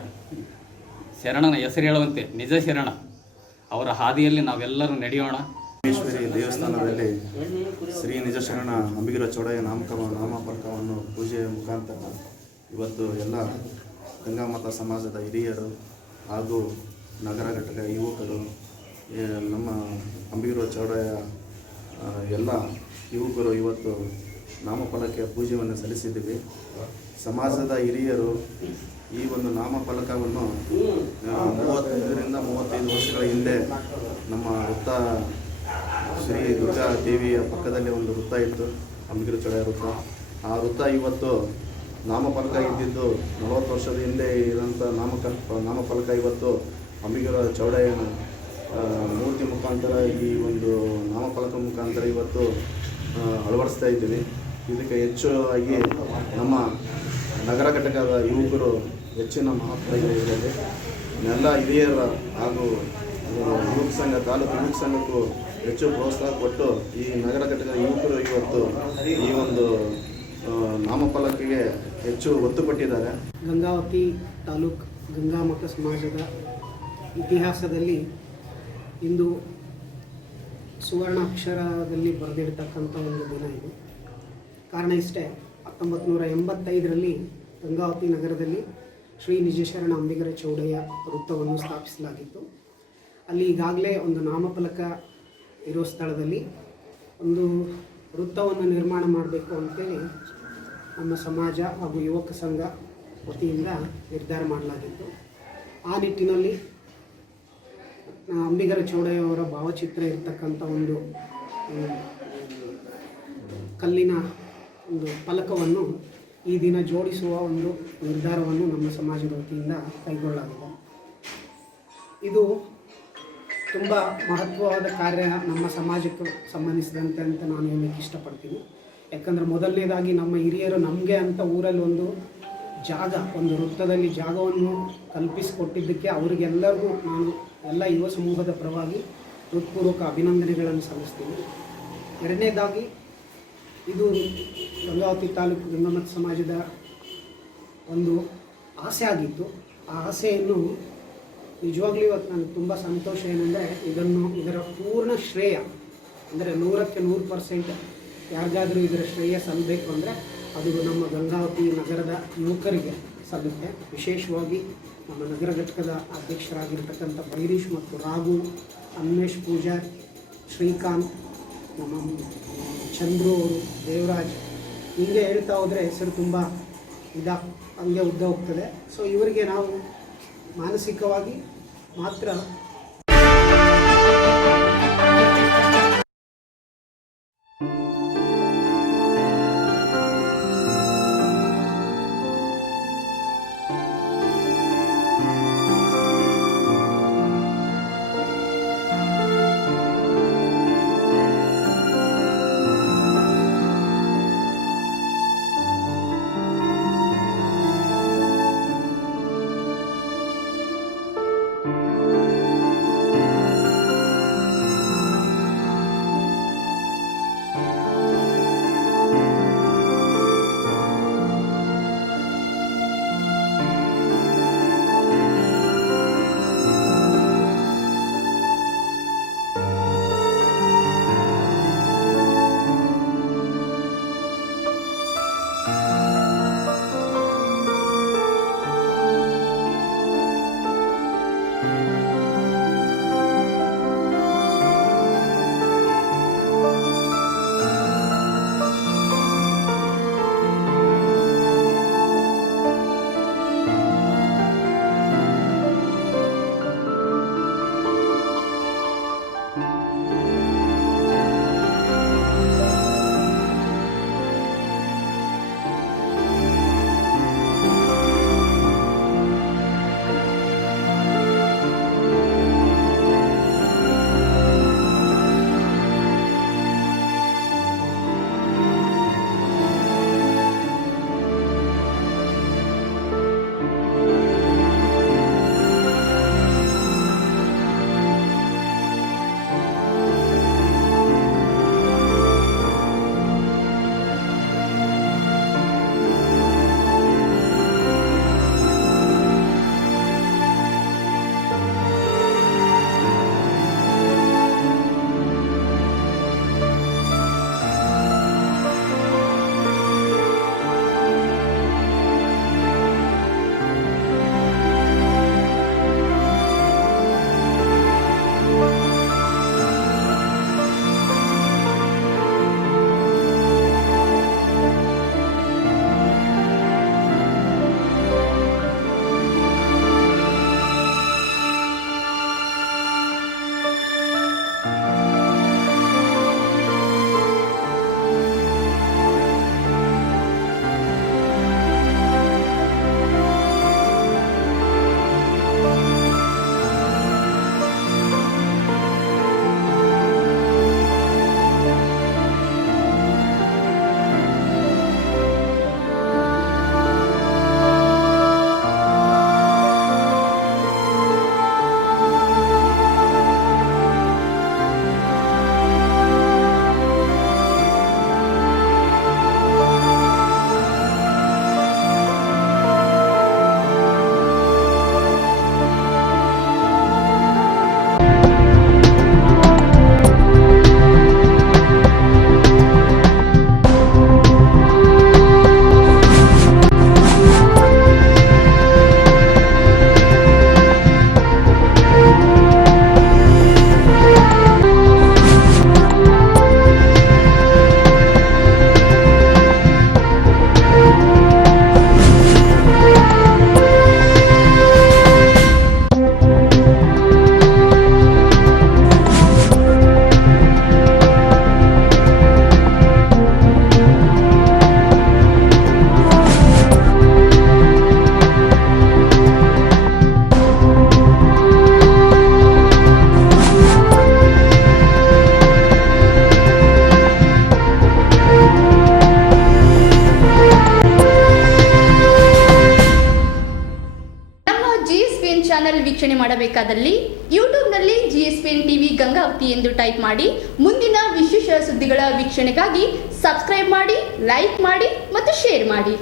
ಶರಣನ ಹೆಸರು ಹೇಳುವಂತೆ ನಿಜ ಶರಣ ಅವರ ಹಾದಿಯಲ್ಲಿ ನಾವೆಲ್ಲರೂ ನಡೆಯೋಣ. ಈಶ್ವರಿ ದೇವಸ್ಥಾನದಲ್ಲಿ ಶ್ರೀ ನಿಜಶರಣ ಅಂಬಿಗರ ಚೌಡಯ್ಯ ನಾಮಫಲಕವನ್ನು ಪೂಜೆಯ ಮುಖಾಂತರ ಇವತ್ತು ಎಲ್ಲ ಗಂಗಾಮತ ಸಮಾಜದ ಹಿರಿಯರು ಹಾಗೂ ನಗರ ಘಟಕ ಯುವಕರು ನಮ್ಮ ಅಂಬಿಗರ ಚೌಡಯ್ಯ ಎಲ್ಲ ಯುವಕರು ಇವತ್ತು ನಾಮಫಲಕ ಪೂಜೆಯನ್ನು ಸಲ್ಲಿಸಿದ್ದೀವಿ. ಸಮಾಜದ ಹಿರಿಯರು ಈ ಒಂದು ನಾಮಫಲಕವನ್ನು 35 ವರ್ಷಗಳ ಹಿಂದೆ ನಮ್ಮ ವೃತ್ತ ಶ್ರೀ ದುರ್ಗಾ ದೇವಿಯ ಪಕ್ಕದಲ್ಲಿ ಒಂದು ವೃತ್ತ ಇತ್ತು, ಅಂಬಿಗರ ಚೌಡಯ್ಯ ವೃತ್ತ. ಆ ವೃತ್ತ ಇವತ್ತು ನಾಮಫಲಕ ಇದ್ದಿದ್ದು 40 ವರ್ಷದ ಹಿಂದೆ ಇರೋಂಥ ನಾಮಫಲಕ ಇವತ್ತು ಅಂಬಿಗರ ಚೌಡಯ್ಯನ ಮೂರ್ತಿ ಮುಖಾಂತರ ಈ ಒಂದು ನಾಮಫಲಕ ಮುಖಾಂತರ ಇವತ್ತು ಅಳವಡಿಸ್ತಾ ಇದ್ದೀವಿ. ಇದಕ್ಕೆ ಹೆಚ್ಚಾಗಿ ನಮ್ಮ ನಗರ ಘಟಕದ ಯುವಕರು ಹೆಚ್ಚಿನ ಮಹತ್ವ ಇದೆ. ಇದರಲ್ಲಿ ಎಲ್ಲ ಹಿರಿಯರ ಹಾಗೂ ಯುವಕ ಸಂಘ, ತಾಲೂಕು ಯುವಕ ಸಂಘಕ್ಕೂ ಹೆಚ್ಚು ಪ್ರೋತ್ಸಾಹ ಕೊಟ್ಟು ಈ ನಗರ ಘಟಕದ ಯುವಕರು ಇವತ್ತು ಈ ಒಂದು ನಾಮಫಲಕಿಗೆ ಹೆಚ್ಚು ಒತ್ತು ಕೊಟ್ಟಿದ್ದಾರೆ. ಗಂಗಾವತಿ ತಾಲೂಕು ಗಂಗಾಮಠ ಸಮಾಜದ ಇತಿಹಾಸದಲ್ಲಿ ಇಂದು ಸುವರ್ಣಾಕ್ಷರದಲ್ಲಿ ಬರೆದಿಡ್ತಕ್ಕಂಥ ಒಂದು ದಿನ ಇದು. ಕಾರಣ ಇಷ್ಟೇ, 1985ರಲ್ಲಿ ಗಂಗಾವತಿ ನಗರದಲ್ಲಿ ಶ್ರೀ ನಿಜಶರಣ ಅಂಬಿಗರ ಚೌಡಯ್ಯ ವೃತ್ತವನ್ನು ಸ್ಥಾಪಿಸಲಾಗಿತ್ತು. ಅಲ್ಲಿ ಈಗಾಗಲೇ ಒಂದು ನಾಮಫಲಕ ಇರೋ ಸ್ಥಳದಲ್ಲಿ ಒಂದು ವೃತ್ತವನ್ನು ನಿರ್ಮಾಣ ಮಾಡಬೇಕು ಅಂತೇಳಿ ನಮ್ಮ ಸಮಾಜ ಹಾಗೂ ಯುವಕ ಸಂಘ ವತಿಯಿಂದ ನಿರ್ಧಾರ ಮಾಡಲಾಗಿತ್ತು. ಆ ನಿಟ್ಟಿನಲ್ಲಿ ಅಂಬಿಗರ ಚೌಡಯ್ಯವರ ಭಾವಚಿತ್ರ ಇರತಕ್ಕಂಥ ಒಂದು ಕಲ್ಲಿನ ಒಂದು ಫಲಕವನ್ನು ಈ ದಿನ ಜೋಡಿಸುವ ಒಂದು ನಿರ್ಧಾರವನ್ನು ನಮ್ಮ ಸಮಾಜದ ವತಿಯಿಂದ ಕೈಗೊಳ್ಳಲಾಗಿದೆ. ಇದು ತುಂಬ ಮಹತ್ವವಾದ ಕಾರ್ಯ ನಮ್ಮ ಸಮಾಜಕ್ಕೆ ಸಂಬಂಧಿಸಿದಂತೆ ಅಂತ ನಾನು ಹೇಳಲಿಕ್ಕೆ ಇಷ್ಟಪಡ್ತೀನಿ. ಯಾಕಂದರೆ ಮೊದಲನೇದಾಗಿ ನಮ್ಮ ಹಿರಿಯರು ನಮಗೆ ಅಂತ ಊರಲ್ಲಿ ಒಂದು ಜಾಗ, ಒಂದು ವೃತ್ತದಲ್ಲಿ ಜಾಗವನ್ನು ಕಲ್ಪಿಸಿಕೊಟ್ಟಿದ್ದಕ್ಕೆ ಅವರಿಗೆಲ್ಲರಿಗೂ ನಾನು ಎಲ್ಲ ಯುವ ಸಮೂಹದ ಪರವಾಗಿ ಹೃತ್ಪೂರ್ವಕ ಅಭಿನಂದನೆಗಳನ್ನು ಸಲ್ಲಿಸ್ತೀನಿ. ಎರಡನೇದಾಗಿ ಇದು ಗಂಗಾವತಿ ತಾಲೂಕು ಗಂಗಾಮಠ ಸಮಾಜದ ಒಂದು ಆಸೆ ಆಗಿತ್ತು. ಆ ಆಸೆಯನ್ನು ನಿಜವಾಗ್ಲೂ ಇವತ್ತು ನನಗೆ ತುಂಬ ಸಂತೋಷ ಏನಂದರೆ ಇದರ ಪೂರ್ಣ ಶ್ರೇಯ ಅಂದರೆ 100ಕ್ಕೆ 100% ಯಾರಿಗಾದರೂ ಇದರ ಶ್ರೇಯ ಸಲ್ಲಬೇಕು ಅಂದರೆ ಅದು ನಮ್ಮ ಗಂಗಾವತಿ ನಗರದ ಯುವಕರಿಗೆ ಸಲ್ಲುತ್ತೆ. ವಿಶೇಷವಾಗಿ ನಮ್ಮ ನಗರ ಘಟಕದ ಅಧ್ಯಕ್ಷರಾಗಿರ್ತಕ್ಕಂಥ ಬೈರೀಶ್ ಮತ್ತು ರಾಘು, ಅನ್ವೇಶ್ ಪೂಜಾರ್, ಶ್ರೀಕಾಂತ್, ನಮ್ಮ ಚಂದ್ರು ಅವರು, ದೇವರಾಜ್, ಹೀಗೆ ಹೇಳ್ತಾ ಹೋದರೆ ಹೆಸರು ತುಂಬ ಹಂಗೆ ಉದ್ದ ಹೋಗ್ತದೆ. ಸೊ ಇವರಿಗೆ ನಾವು ಮಾನಸಿಕವಾಗಿ ಮಾತ್ರ GSPN ಚಾನೆಲ್ ವೀಕ್ಷಣೆ ಮಾಡಬೇಕಾದಲ್ಲಿ ಯೂಟ್ಯೂಬ್ನಲ್ಲಿ GSPN TV ಗಂಗಾವತಿ ಎಂದು ಟೈಪ್ ಮಾಡಿ ಮುಂದಿನ ವಿಶೇಷ ಸುದ್ದಿಗಳ ವೀಕ್ಷಣೆಗಾಗಿ ಸಬ್ಸ್ಕ್ರೈಬ್ ಮಾಡಿ, ಲೈಕ್ ಮಾಡಿ ಮತ್ತು ಶೇರ್ ಮಾಡಿ.